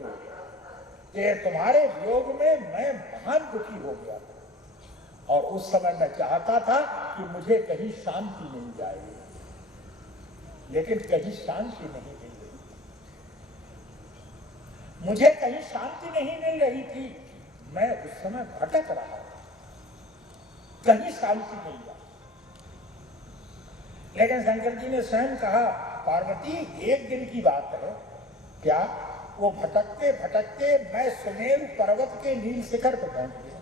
ये तुम्हारे वियोग में मैं महान दुखी हो गया था। और उस समय मैं चाहता था कि मुझे कहीं शांति मिल जाए, लेकिन कहीं शांति नहीं मिल रही, मुझे कहीं शांति नहीं मिल रही थी। मैं उस समय भटक रहा था, कहीं शांति नहीं मिला। लेकिन शंकर जी ने स्वयं कहा, पार्वती एक दिन की बात है, क्या वो भटकते भटकते मैं सुमेरु पर्वत के नील शिखर पर पहुंच गया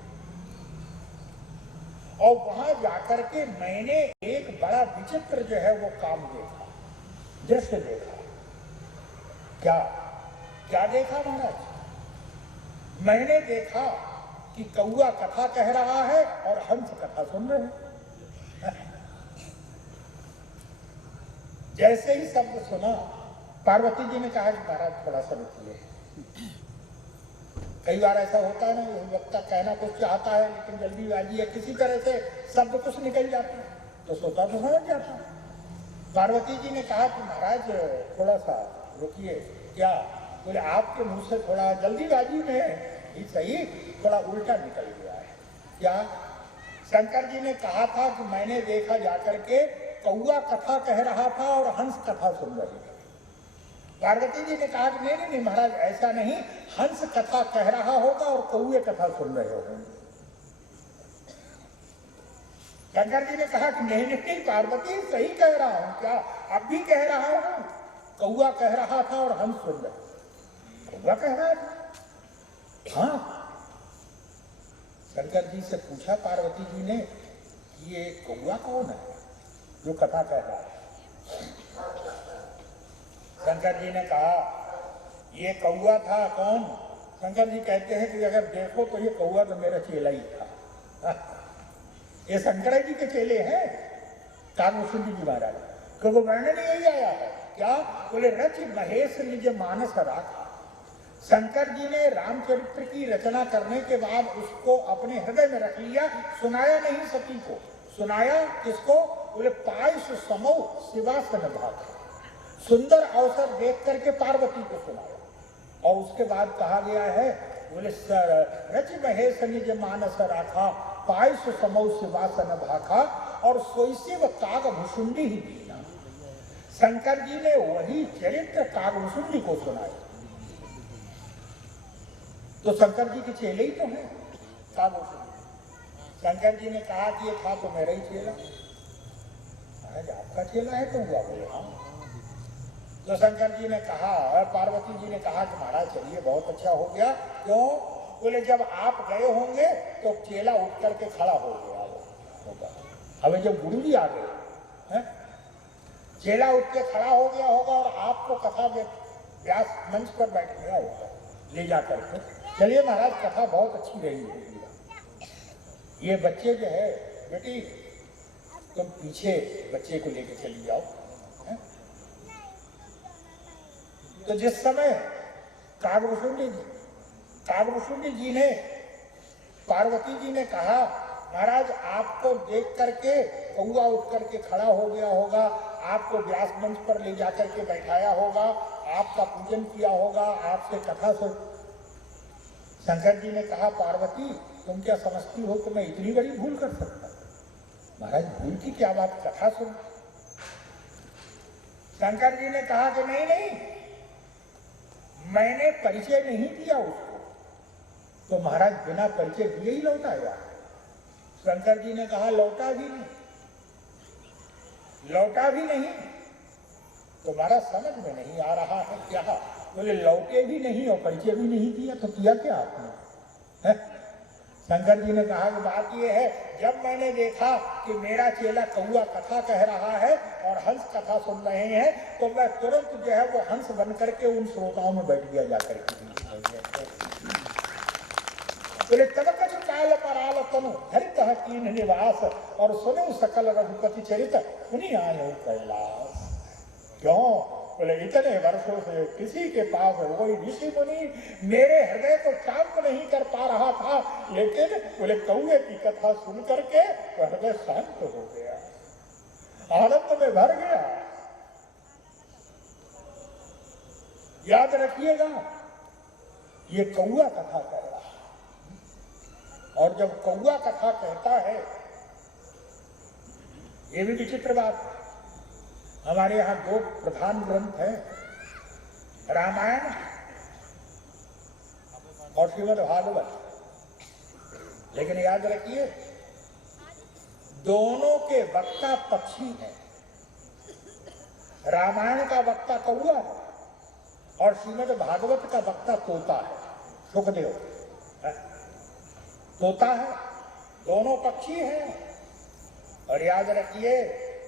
और वहां जाकर के मैंने एक बड़ा विचित्र जो है वो काम देखा, दृश्य देखा। क्या क्या देखा महाराज? मैंने देखा कि कौआ कथा कह रहा है और हंस कथा सुन रहे हैं। जैसे ही शब्द सुना, पार्वती जी ने कहा कि महाराज थोड़ा सा रुकिए। कई बार ऐसा होता है ना, वक्ता कहना कुछ चाहता है लेकिन जल्दीबाजी है, किसी तरह से शब्द कुछ निकल जाता है, तो सोता तो समझ जाता है। पार्वती जी ने कहा कि महाराज थोड़ा सा रुकिए। क्या? बोले आपके मुंह से थोड़ा जल्दीबाजी में ही सही थोड़ा उल्टा निकल गया है। क्या? शंकर जी ने कहा था कि मैंने देखा जाकर के कौआ कथा कह रहा था और हंस कथा सुन रही थी। पार्वती जी ने कहा कि नहीं नहीं महाराज ऐसा नहीं, हंस कथा कह रहा होगा और कौए कथा सुन रहे होंगे। शंकर जी ने कहा कि नहीं नहीं पार्वती सही कह रहा हूं, क्या अब भी कह रहा हूं, कौआ कह रहा था और हंस सुन रहे। कौआ कह रहा था? हाँ। शंकर जी से पूछा पार्वती जी ने, ये कौआ कौन है जो कथा कह रहा है? शंकर जी ने कहा ये कौआ था। कौन? शंकर जी कहते हैं कि अगर देखो तो ये कौआ तो मेरा चेला ही था। ये शंकर जी के चेले हैं कागभूषण जी महाराज, क्योंकि वर्णन यही आया है। क्या? बोले रच महेश निज मानस राखा। शंकर जी ने रामचरित्र की रचना करने के बाद उसको अपने हृदय में रख लिया, सुनाया नहीं सती को। सुनाया किसको? बोले पायस समो शिवासन भाग। सुंदर अवसर देख करके पार्वती को सुनाया। और उसके बाद कहा गया है, बोले रच महेश निज मानस राखा, पायस समो शिवासन भाखा और सोईसिव कागभूषुंडी ही दीना। शंकर जी ने वही चरित्र कागभूषुंडी को सुनाया। तो शंकर जी के चेले ही तो हैं कागभूषुंडी। शंकर जी ने कहा कि ये था तो मेरा ही चेला। महाराज आपका चेला है? तो हुआ। बोले हाँ। तो शंकर जी ने कहा, पार्वती जी ने कहा कि महाराज चलिए बहुत अच्छा हो गया। क्यों? बोले जब आप गए होंगे तो चेला उठ करके खड़ा हो गया। होगा। अब जब गुरु जी आ गए हैं, चेला उठ के खड़ा हो गया होगा और आपको कथा व्यास मंच पर बैठ गया होगा ले जा करके, चलिए महाराज कथा बहुत अच्छी रही होगी, ये बच्चे जो है बेटी तुम पीछे बच्चे को लेके चली जाओ। है? तो जिस समय कागभूषुंडी जी ने पार्वती जी ने कहा महाराज आपको देख करके कौआ उठ करके खड़ा हो गया होगा, आपको व्यास मंच पर ले जाकर के बैठाया होगा, आपका पूजन किया होगा, आपसे कथा सुन। शंकर जी ने कहा पार्वती तुम क्या समझती हो कि मैं इतनी बड़ी भूल कर सकता? महाराज भूल की क्या बात, कथा सुन। शंकर जी ने कहा कि नहीं नहीं, मैंने परिचय नहीं दिया उसको। तो महाराज बिना परिचय दिए ही लौट आया। शंकर जी ने कहा लौटा भी नहीं। तुम्हारा समझ में नहीं आ रहा है क्या? बोले लौटे भी नहीं और परिचय भी नहीं दिया, तो किया क्या आपने? शंकर जी ने कहा कि बात यह है, जब मैंने देखा कि मेरा चेला कौआ कथा कह रहा है और हंस कथा सुन रहे हैं, तो मैं तुरंत जो है वो हंस बन करके उन श्रोताओं में बैठ गया जाकर के। बोले तब कछ काल पराल तनु हरित कीन निवास और सुनो सकल रघुपति चरित सुनी आयो कैलाश। क्यों? बोले इतने वर्षों से किसी के पास कोई ऋषि मुनि मेरे हृदय को शांत नहीं कर पा रहा था, लेकिन बोले कौए की कथा सुन करके तो हृदय शांत हो गया, आनंद में भर गया। याद रखिएगा ये कौआ कथा कर रहा है, और जब कौआ कथा कहता है, ये भी विचित्र बात है। हमारे यहाँ दो प्रधान ग्रंथ हैं, रामायण और श्रीमद् भागवत, लेकिन याद रखिए दोनों के वक्ता पक्षी हैं। रामायण का वक्ता कौआ है और श्रीमद् भागवत का वक्ता तोता है, सुखदेव तोता है, दोनों पक्षी हैं। और याद रखिए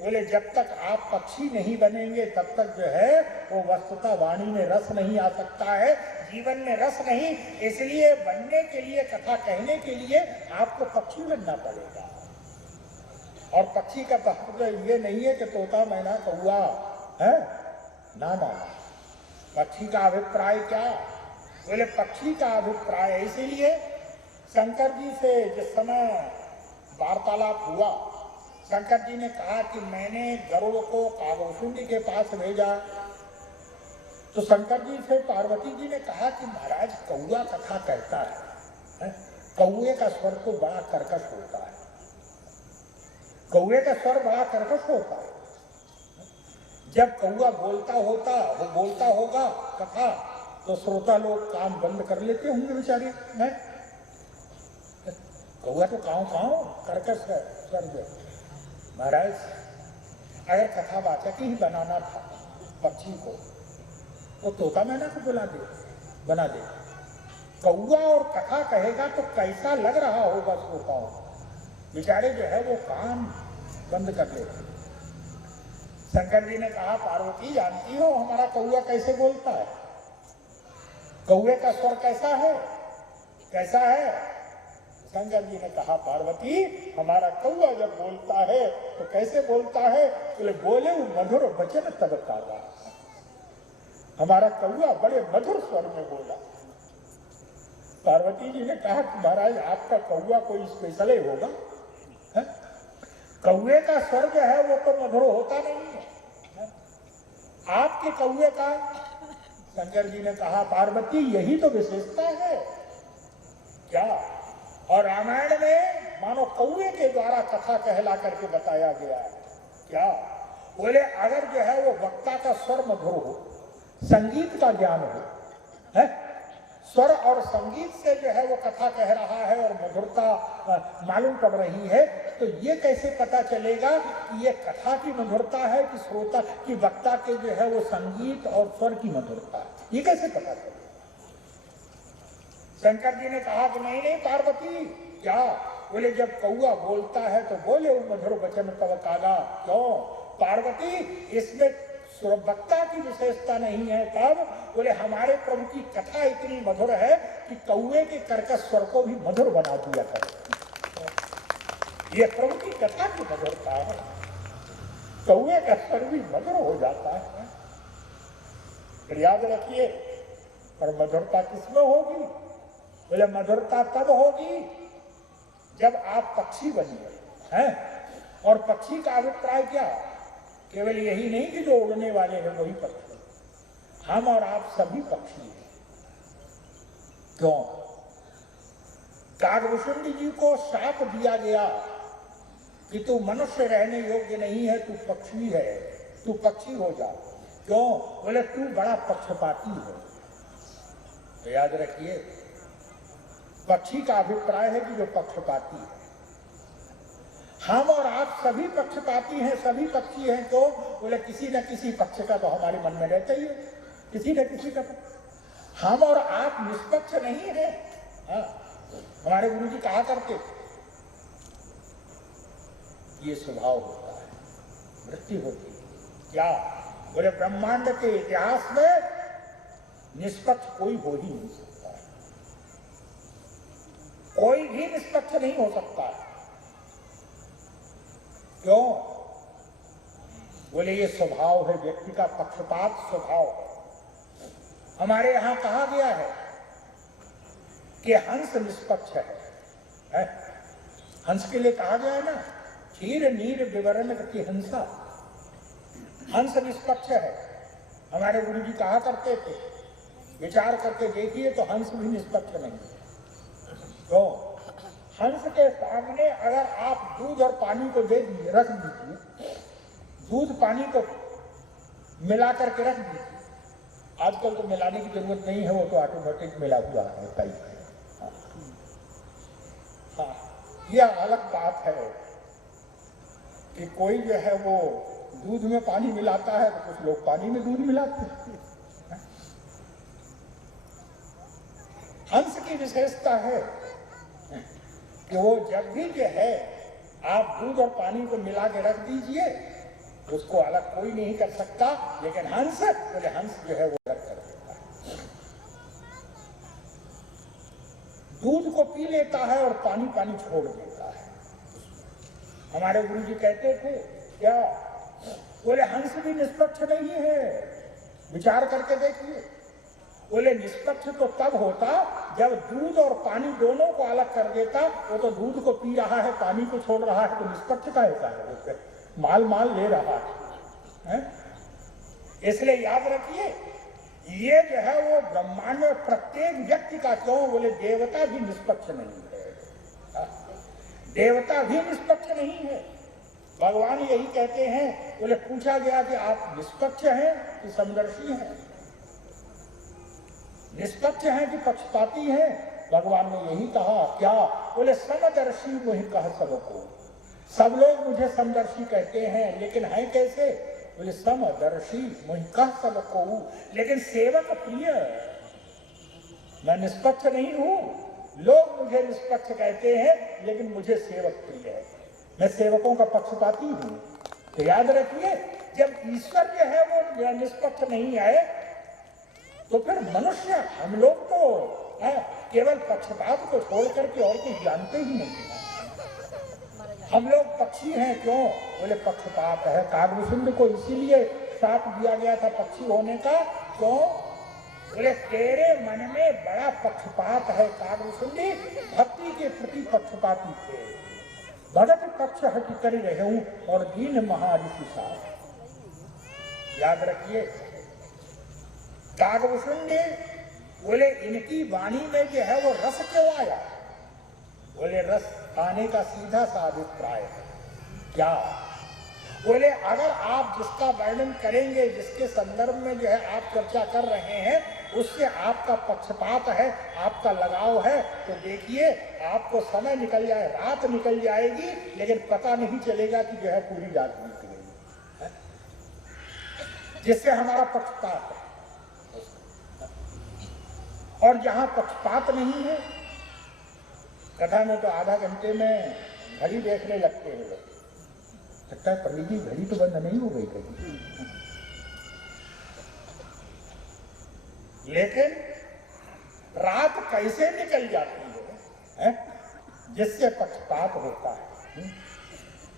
बोले जब तक आप पक्षी नहीं बनेंगे तब तक जो है वो वस्तुतः वाणी में रस नहीं आ सकता है, जीवन में रस नहीं। इसलिए बनने के लिए, कथा कहने के लिए आपको पक्षी बनना पड़ेगा। और पक्षी का मतलब ये नहीं है कि तोता मैना कौआ है, ना ना, पक्षी का अभिप्राय क्या? बोले पक्षी का अभिप्राय इसीलिए शंकर जी से जिस समय वार्तालाप हुआ, शंकर जी ने कहा कि मैंने गरुड़ को कागभूषुंडी के पास भेजा, तो शंकर जी से पार्वती जी ने कहा कि महाराज कौआ कथा कहता है? कौए का स्वर तो बड़ा कर्कश होता है, कौए का स्वर बड़ा कर्कश होता है। जब कौआ बोलता होगा कथा, तो श्रोता लोग कान बंद कर लेते होंगे बेचारे। कौआ तो काऊ कर्कश है स्वर। महाराज अगर कथावाचक ही बनाना था पक्षी को, तो तोता मैना को बना दे। कौआ और कथा कहेगा तो कैसा लग रहा होगा श्रोताओं, बेचारे जो है वो कान बंद कर लेते। शंकर जी ने कहा पार्वती जानती हो हमारा कौआ कैसे बोलता है? कौए का स्वर कैसा है? शंकर जी ने कहा पार्वती हमारा कौआ जब बोलता है तो कैसे बोलता है? बोले वो मधुर वचन तब कागा। हमारा कौआ बड़े मधुर स्वर में बोला। पार्वती जी ने कहा कि महाराज आपका कौआ कोई स्पेशल ही होगा, कौए का स्वर जो है वो तो मधुर होता नहीं है, आपके कौए का। शंकर जी ने कहा पार्वती यही तो विशेषता है क्या? और रामायण में मानो कौए के द्वारा कथा कहला करके बताया गया है क्या? बोले अगर जो है वो वक्ता का स्वर मधुर हो, संगीत का ज्ञान हो, है स्वर और संगीत से जो है वो कथा कह रहा है और मधुरता मालूम पड़ रही है, तो ये कैसे पता चलेगा कि ये कथा की मधुरता है कि श्रोता की वक्ता के जो है वो संगीत और स्वर की मधुरता है? ये कैसे पता चलेगा? शंकर जी ने कहा कि नहीं पार्वती, क्या बोले जब कौआ बोलता है तो बोले वो मधुर वचन तब कागा। क्यों पार्वती, इसमें वक्ता की विशेषता नहीं है। तब बोले हमारे प्रभु की कथा इतनी मधुर है कि कौए के कर्कश स्वर को भी मधुर बना दिया कर। ये प्रभु की कथा की मधुरता है, कौए का स्वर भी मधुर हो जाता है। फिर याद रखिए, पर मधुरता किसमें होगी? बोले मधुरता तब होगी जब आप पक्षी बनिए हैं। और पक्षी का अभिप्राय क्या? केवल यही नहीं कि जो उड़ने वाले हैं वही पक्षी, हम और आप सभी पक्षी हैं। क्यों? कागभूषण जी को शाप दिया गया कि तू मनुष्य रहने योग्य नहीं है, तू पक्षी है, तू पक्षी हो जा। क्यों? बोले तू बड़ा पक्षपाती है। तो याद रखिए, पक्षी का अभिप्राय है कि जो पक्षपाती है। हम और आप सभी पक्षपाती हैं, सभी पक्षी हैं। तो बोले किसी न किसी पक्ष का तो हमारे मन में रहता ही है, किसी न किसी का। हम और आप निष्पक्ष नहीं है। हाँ, हमारे गुरु जी कहा करते ये स्वभाव होता है, वृत्ति होती है। क्या? बोले ब्रह्मांड के इतिहास में निष्पक्ष कोई हो ही नहीं सकता है, कोई भी निष्पक्ष नहीं हो सकता है। क्यों? बोले ये स्वभाव है व्यक्ति का, पक्षपात स्वभाव है। हमारे यहां कहा गया है कि हंस निष्पक्ष है? हंस के लिए कहा गया है ना, क्षीर नीर विवरण की हंसा। हंस निष्पक्ष है। हमारे गुरु जी कहा करते थे, विचार करके देखिए तो हंस भी निष्पक्ष नहीं है। तो हंस के सामने अगर आप दूध और पानी को दे दीजिए, रख दीजिए, दूध पानी को मिला करके रख दीजिए। आजकल तो मिलाने की जरूरत नहीं है, वो तो ऑटोमेटिक मिला हुआ है कई। हाँ, यह अलग बात है कि कोई जो है वो दूध में पानी मिलाता है, तो कुछ लोग पानी में दूध मिलाते हैं। हंस की विशेषता है कि वो जब भी जो है आप दूध और पानी को मिला के रख दीजिए, उसको अलग कोई नहीं कर सकता। लेकिन हंस, बोले हंस जो है वो अलग कर देता है। दूध को पी लेता है और पानी पानी छोड़ देता है। हमारे गुरु जी कहते थे क्या? बोले हंस भी निष्पक्ष नहीं है। विचार करके देखिए, बोले निष्पक्ष तो तब होता जब दूध और पानी दोनों को अलग कर देता। वो तो दूध को पी रहा है, पानी को छोड़ रहा है, तो निष्पक्ष का होता है, उससे माल ले रहा है। इसलिए याद रखिए, ये जो है वो ब्रह्मांड में प्रत्येक व्यक्ति का। क्यों? बोले देवता भी निष्पक्ष नहीं है, देवता भी निष्पक्ष नहीं है। भगवान यही कहते हैं। बोले पूछा गया कि आप निष्पक्ष हैं कि समदर्शी हैं, निष्पक्ष हैं कि पक्षपाती हैं? भगवान ने यही कहा। क्या? बोले समदर्शी मुझे कह सबको। सब लोग मुझे समदर्शी कहते हैं, लेकिन है कैसे? बोले समदर्शी मुझे कह सबको, लेकिन सेवक प्रिय। मैं निष्पक्ष नहीं हूं, लोग मुझे निष्पक्ष कहते हैं, लेकिन मुझे सेवक प्रिय है। मैं सेवकों का पक्षपाती हूं। तो याद रखिए, जब ईश्वर जो है वो निष्पक्ष नहीं है, तो फिर मनुष्य, हम लोग तो केवल पक्षपात को छोड़ करके और कुछ जानते ही नहीं। हम लोग पक्षी हैं। क्यों? बोले पक्षपात है। कागभूषण को इसीलिए शाप दिया गया था पक्षी होने का। क्यों? बोले तेरे मन में बड़ा पक्षपात है। कागभूषण भक्ति के प्रति पक्षपाती थे। भगत पक्ष हटि कर रहे हूं और दीन महाऋषि साहब। याद रखिए, कागभूषण बोले इनकी वाणी में जो है वो रस क्यों आया? बोले रस आने का सीधा सा अभिप्राय है। क्या? बोले अगर आप जिसका वर्णन करेंगे, जिसके संदर्भ में जो है आप चर्चा कर रहे हैं, उससे आपका पक्षपात है, आपका लगाव है, तो देखिए आपको समय निकल जाए, रात निकल जाएगी, लेकिन पता नहीं चलेगा कि जो है पूरी रात बीत गई, जिससे हमारा पक्षपात है। और जहां पक्षपात नहीं है, कथा में तो आधा घंटे में घड़ी देखने लगते हैं लोग। लगता है पंडित जी घड़ी तो बंद नहीं हो गई कहीं। लेकिन रात कैसे निकल जाती है? जिससे पक्षपात होता है।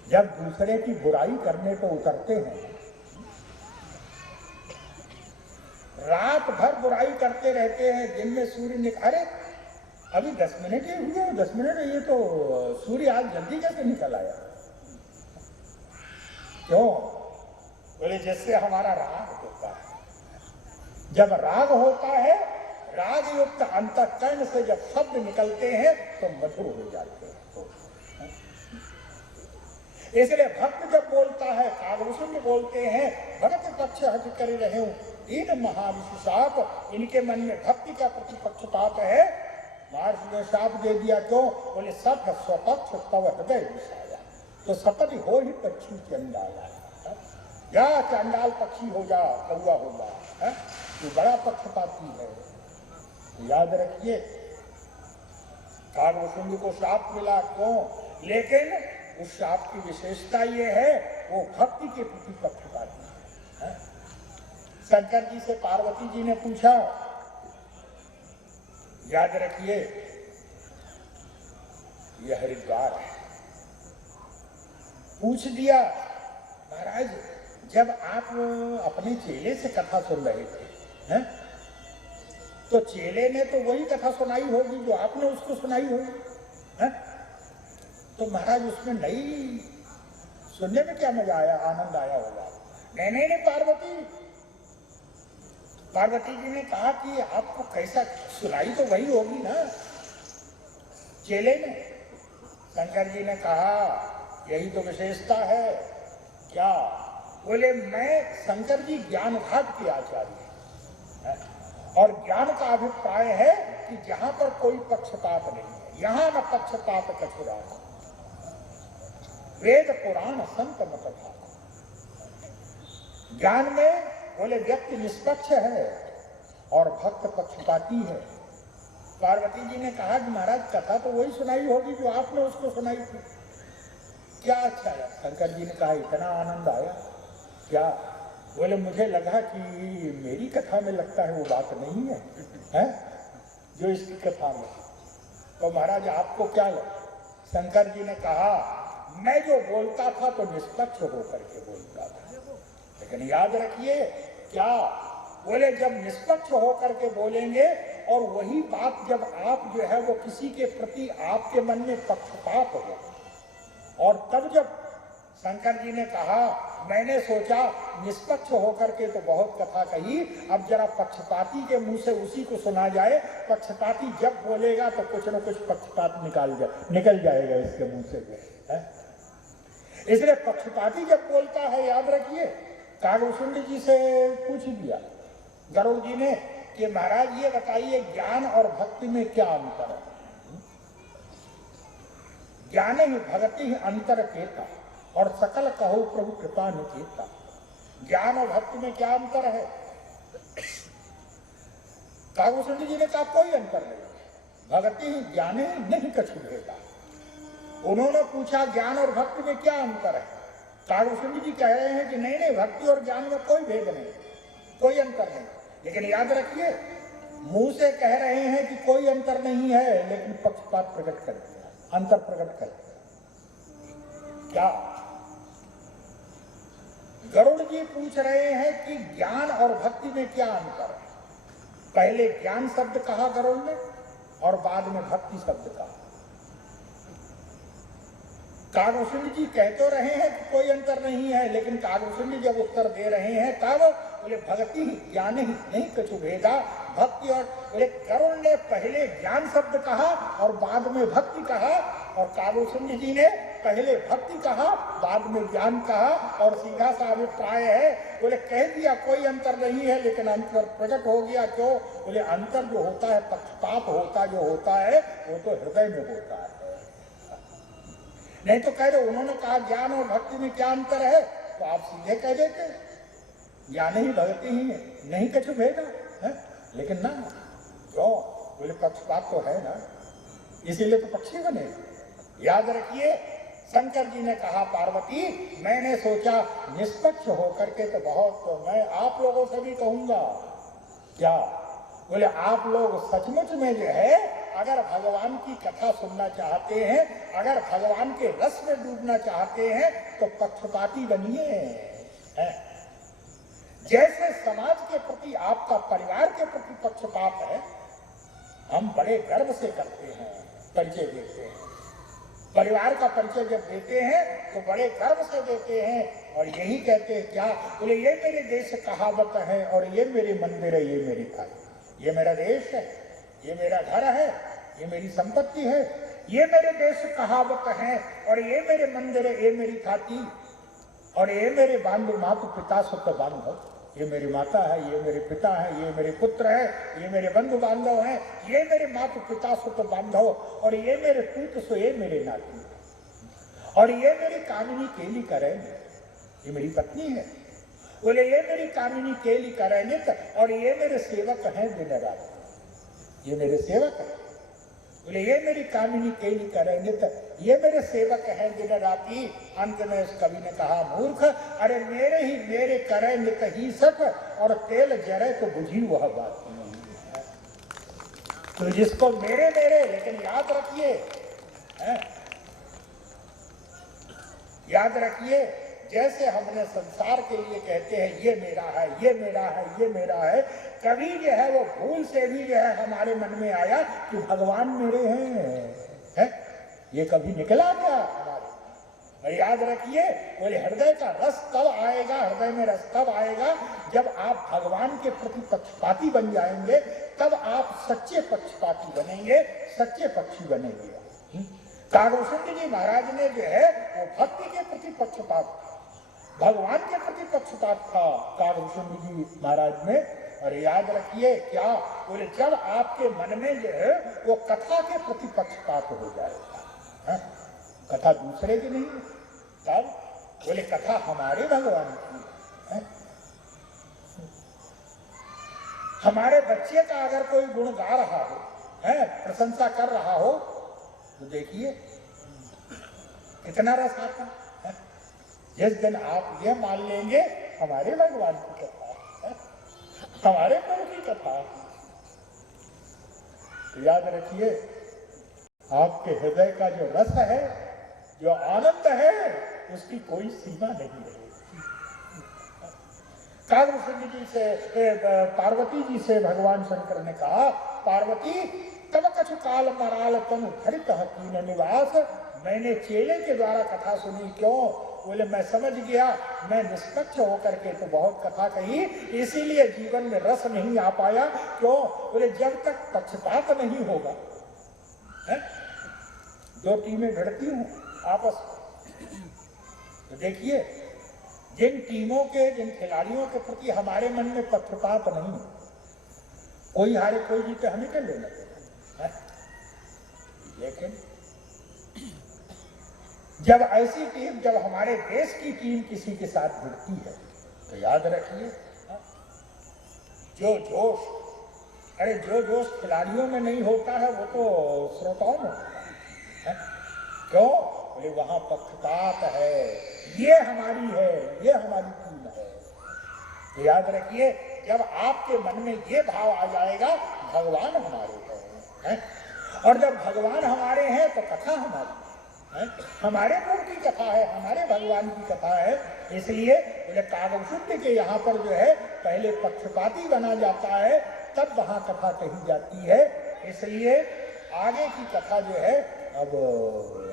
जब दूसरे की बुराई करने को उतरते हैं, रात भर बुराई करते रहते हैं, दिन में सूर्य अरे अभी 10 मिनट ही हुए, 10 मिनट, ये तो सूर्य आज जल्दी कैसे निकल आया? क्यों? बोले जिससे हमारा राग होता है। जब राग होता है, राग युक्त अंतःकरण से जब शब्द निकलते हैं तो मधुर हो जाते हैं। इसलिए भक्त जब बोलता है, कागभूषण बोलते हैं, भगत पक्ष हट कर रहे हूं दीन महाविशाप, इनके मन में भक्ति का प्रतिपक्षपात है। महर्षि ने शाप दे दिया। क्यों? बोले सठ स्वपक्ष तव हृदय विषाया, तो सपति हो ही पक्षी चंडाला। या चंडाल पक्षी हो जा, कौआ हो जा, तो बड़ा पक्षपाती है। याद रखिए, कागभूषण को शाप मिला। क्यों? लेकिन उस शाप की विशेषता ये है, वो भक्ति के प्रति पक्षपाती है। शंकर जी से पार्वती जी ने पूछा, याद रखिए यह हरिद्वार है, पूछ दिया महाराज जब आप अपने चेले से कथा सुन रहे थे, हैं? तो चेले ने तो वही कथा सुनाई होगी जो आपने उसको सुनाई होगी, हैं? तो महाराज उसमें नई सुनने में क्या मजा आया, आनंद आया होगा। नहीं पार्वती जी ने कहा कि आपको कैसा सुनाई तो वही होगी ना चेले ने। शंकर जी ने कहा यही तो विशेषता है। क्या? बोले मैं शंकर जी ज्ञान घाट के आचार्य हैं, और ज्ञान का अभिप्राय है कि जहां पर कोई पक्षपात नहीं है, यहां न पक्षपात कछुरा, वेद पुराण संत मत। ज्ञान में बोले व्यक्ति निष्पक्ष है और भक्त पक्षपाती है। पार्वती जी ने कहा कि महाराज कथा तो वही सुनाई होगी जो आपने उसको सुनाई थी। क्या अच्छा है? शंकर जी ने कहा इतना आनंद आया। क्या? बोले मुझे लगा कि मेरी कथा में लगता है वो बात नहीं है, है? जो इसकी कथा में। तो महाराज आपको क्या लगा? शंकर जी ने कहा मैं जो बोलता था तो निष्पक्ष होकर के बोलता था, लेकिन याद रखिए क्या? बोले जब निष्पक्ष होकर के बोलेंगे और वही बात जब आप जो है वो किसी के प्रति आपके मन में पक्षपात हो, और तब जब शंकर जी ने कहा मैंने सोचा निष्पक्ष होकर के तो बहुत कथा कही, अब जरा पक्षपाती के मुंह से उसी को सुना जाए। पक्षपाती जब बोलेगा तो कुछ न कुछ पक्षपात निकल जाएगा इसके मुंह से, है? इसलिए पक्षपाती जब बोलता है, याद रखिए, कागभूषण जी से पूछ दिया गरुड़ जी ने कि महाराज ये बताइए ज्ञान और भक्ति में क्या अंतर है? ज्ञान ही भक्ति ही अंतर केता और सकल कहो प्रभु कृपा निकेता। ज्ञान और भक्ति में क्या अंतर है? कागभूषण जी ने कहा कोई अंतर नहीं, भक्ति ही ज्ञान ही नहीं कछु भेदा। उन्होंने पूछा ज्ञान और भक्ति में क्या अंतर है? कागभूषण जी कह रहे हैं कि नहीं भक्ति और ज्ञान में कोई भेद नहीं, कोई अंतर नहीं। लेकिन याद रखिए मुंह से कह रहे हैं कि कोई अंतर नहीं है, लेकिन पक्षपात प्रकट कर दिया, अंतर प्रकट कर दिया। क्या? गरुड़ जी पूछ रहे हैं कि ज्ञान और भक्ति में क्या अंतर है? पहले ज्ञान शब्द कहा गरुड़ ने और बाद में भक्ति शब्द कहा। कागभूषण जी कह तो रहे हैं कि कोई अंतर नहीं है, लेकिन कागभूषण जी जब उत्तर दे रहे हैं तब बोले भक्ति ही ज्ञान ही नहीं कछु भेदा। भक्ति और बोले गरुड़ ने पहले ज्ञान शब्द कहा और बाद में भक्ति कहा, और कागभूषण जी ने पहले भक्ति कहा बाद में ज्ञान कहा, और सीधा सा अभिप्राय है। बोले कह दिया कोई अंतर नहीं है, लेकिन अंतर प्रकट हो गया। क्यों? बोले अंतर जो होता है, पक्षपात होता जो होता है, वो तो हृदय में होता है। नहीं तो कह दो उन्होंने कहा ज्ञान और भक्ति में क्या अंतर है, तो आप सीधे कह देते ज्ञान ही भक्ति ही है, नहीं कछु भेदा है। लेकिन ना, क्यों? बोले पक्षपात तो है ना। इसीलिए तो पक्षी बने। याद रखिए, शंकर जी ने कहा पार्वती मैंने सोचा निष्पक्ष होकर के तो बहुत, मैं आप लोगों से भी कहूंगा क्या, बोले आप लोग सचमुच में जो है अगर भगवान की कथा सुनना चाहते हैं, अगर भगवान के रस में डूबना चाहते हैं तो पक्षपाती बनिए। जैसे समाज के प्रति आपका परिवार के प्रति पक्षपात है, हम बड़े गर्व से करते हैं, परिचय देते हैं। परिवार का परिचय जब देते हैं तो बड़े गर्व से देते हैं और यही कहते हैं क्या, बोले ये मेरे देश कहावत है और ये मेरे मंदिर है, ये मेरी थाली, ये मेरा देश है, ये मेरा घर है, ये मेरी संपत्ति है, ये मेरे देश कहावत है और ये मेरे मंदिर है, ये मेरी थाती और ये मेरे बांधव मातु पिता सुत बांधव, ये मेरी माता है, ये मेरे पिता है, ये मेरे पुत्र है, ये मेरे बंधु बांधव हैं, ये मेरे मातु पिता सुत बांधव और ये मेरे पुत्र सो ये मेरे नाती और ये मेरी कामिनी केली करें, ये मेरी पत्नी है, बोले ये मेरी कामिनी केली करें और ये मेरे सेवक हैं दिन रात, ये मेरे सेवक है, बोले ये मेरी कामिनी केली करेंगे तो ये मेरे सेवक हैं दिन राती। अंत में उस कवि ने कहा मूर्ख, अरे मेरे ही मेरे करेंगे कहीं सक और तेल जरे तो बुझी वह बात नहीं। तो जिसको मेरे मेरे, लेकिन याद रखिए, याद रखिए जैसे हमने संसार के लिए कहते हैं ये मेरा है, ये मेरा है, ये मेरा है, कभी जो है वो भूल से भी जो है हमारे मन में आया कि भगवान मेरे हैं, ये कभी निकला क्या हमारे? याद रखिए, बोले हृदय का रस तब आएगा, हृदय में रस तब आएगा जब आप भगवान के प्रति पक्षपाती बन जाएंगे, तब आप सच्चे पक्षपाती बनेंगे, सच्चे पक्षी बनेंगे। कागभूषण जी महाराज ने जो है वो भक्ति के प्रति पक्षपात, भगवान के प्रति पक्षपात था कागभूषण जी महाराज में। और याद रखिए क्या, बोले जब आपके मन में जो है वो कथा के प्रति पक्षपात हो जाएगा, कथा दूसरे की नहीं, तब बोले कथा हमारे भगवान की है। हमारे बच्चे का अगर कोई गुण गा रहा हो, प्रशंसा कर रहा हो, तो देखिए कितना रस आता है। जिस दिन आप ये मान लेंगे हमारे भगवान की कथा है, हमारे प्रभु की कथा, तो याद रखिए आपके हृदय का जो रस है, जो आनंद है, उसकी कोई सीमा नहीं है। कागभूषण जी से, पार्वती जी से भगवान शंकर ने कहा पार्वती तब कछु काल मराल तनु धरित कीन निवास, मैंने चेले के द्वारा कथा सुनी, क्यों? बोले मैं समझ गया, मैं निष्पक्ष होकर के तो बहुत कथा कही, इसीलिए जीवन में रस नहीं आ पाया। क्यों? बोले जब तक पक्षपात नहीं होगा, दो टीमें भिड़ती हूं आपस में, तो देखिए जिन टीमों के, जिन खिलाड़ियों के प्रति हमारे मन में पक्षपात नहीं, कोई हारे कोई जीते, हमें क्या लेना देना, लेकिन जब ऐसी टीम, जब हमारे देश की टीम किसी के साथ भिड़ती है, तो याद रखिए जो जोश, अरे जो जोश खिलाड़ियों में नहीं होता है वो तो श्रोताओं में होता है। क्यों? बोले वहां पक्षपात है, ये हमारी है, ये हमारी टीम है। तो याद रखिए जब आपके मन में ये भाव आ जाएगा भगवान हमारे हैं, और जब भगवान हमारे हैं तो कथा हमारी है, हमारे प्रभु की कथा है, हमारे भगवान की कथा है। इसलिए बोले कागभूषण के यहाँ पर जो है पहले पक्षपाती बना जाता है, तब वहां कथा कही जाती है। इसलिए आगे की कथा जो है, अब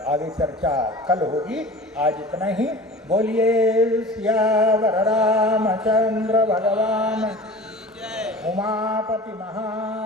आगे चर्चा कल होगी, आज इतना ही। बोलिए सियावर रामचंद्र भगवान उमापति महान।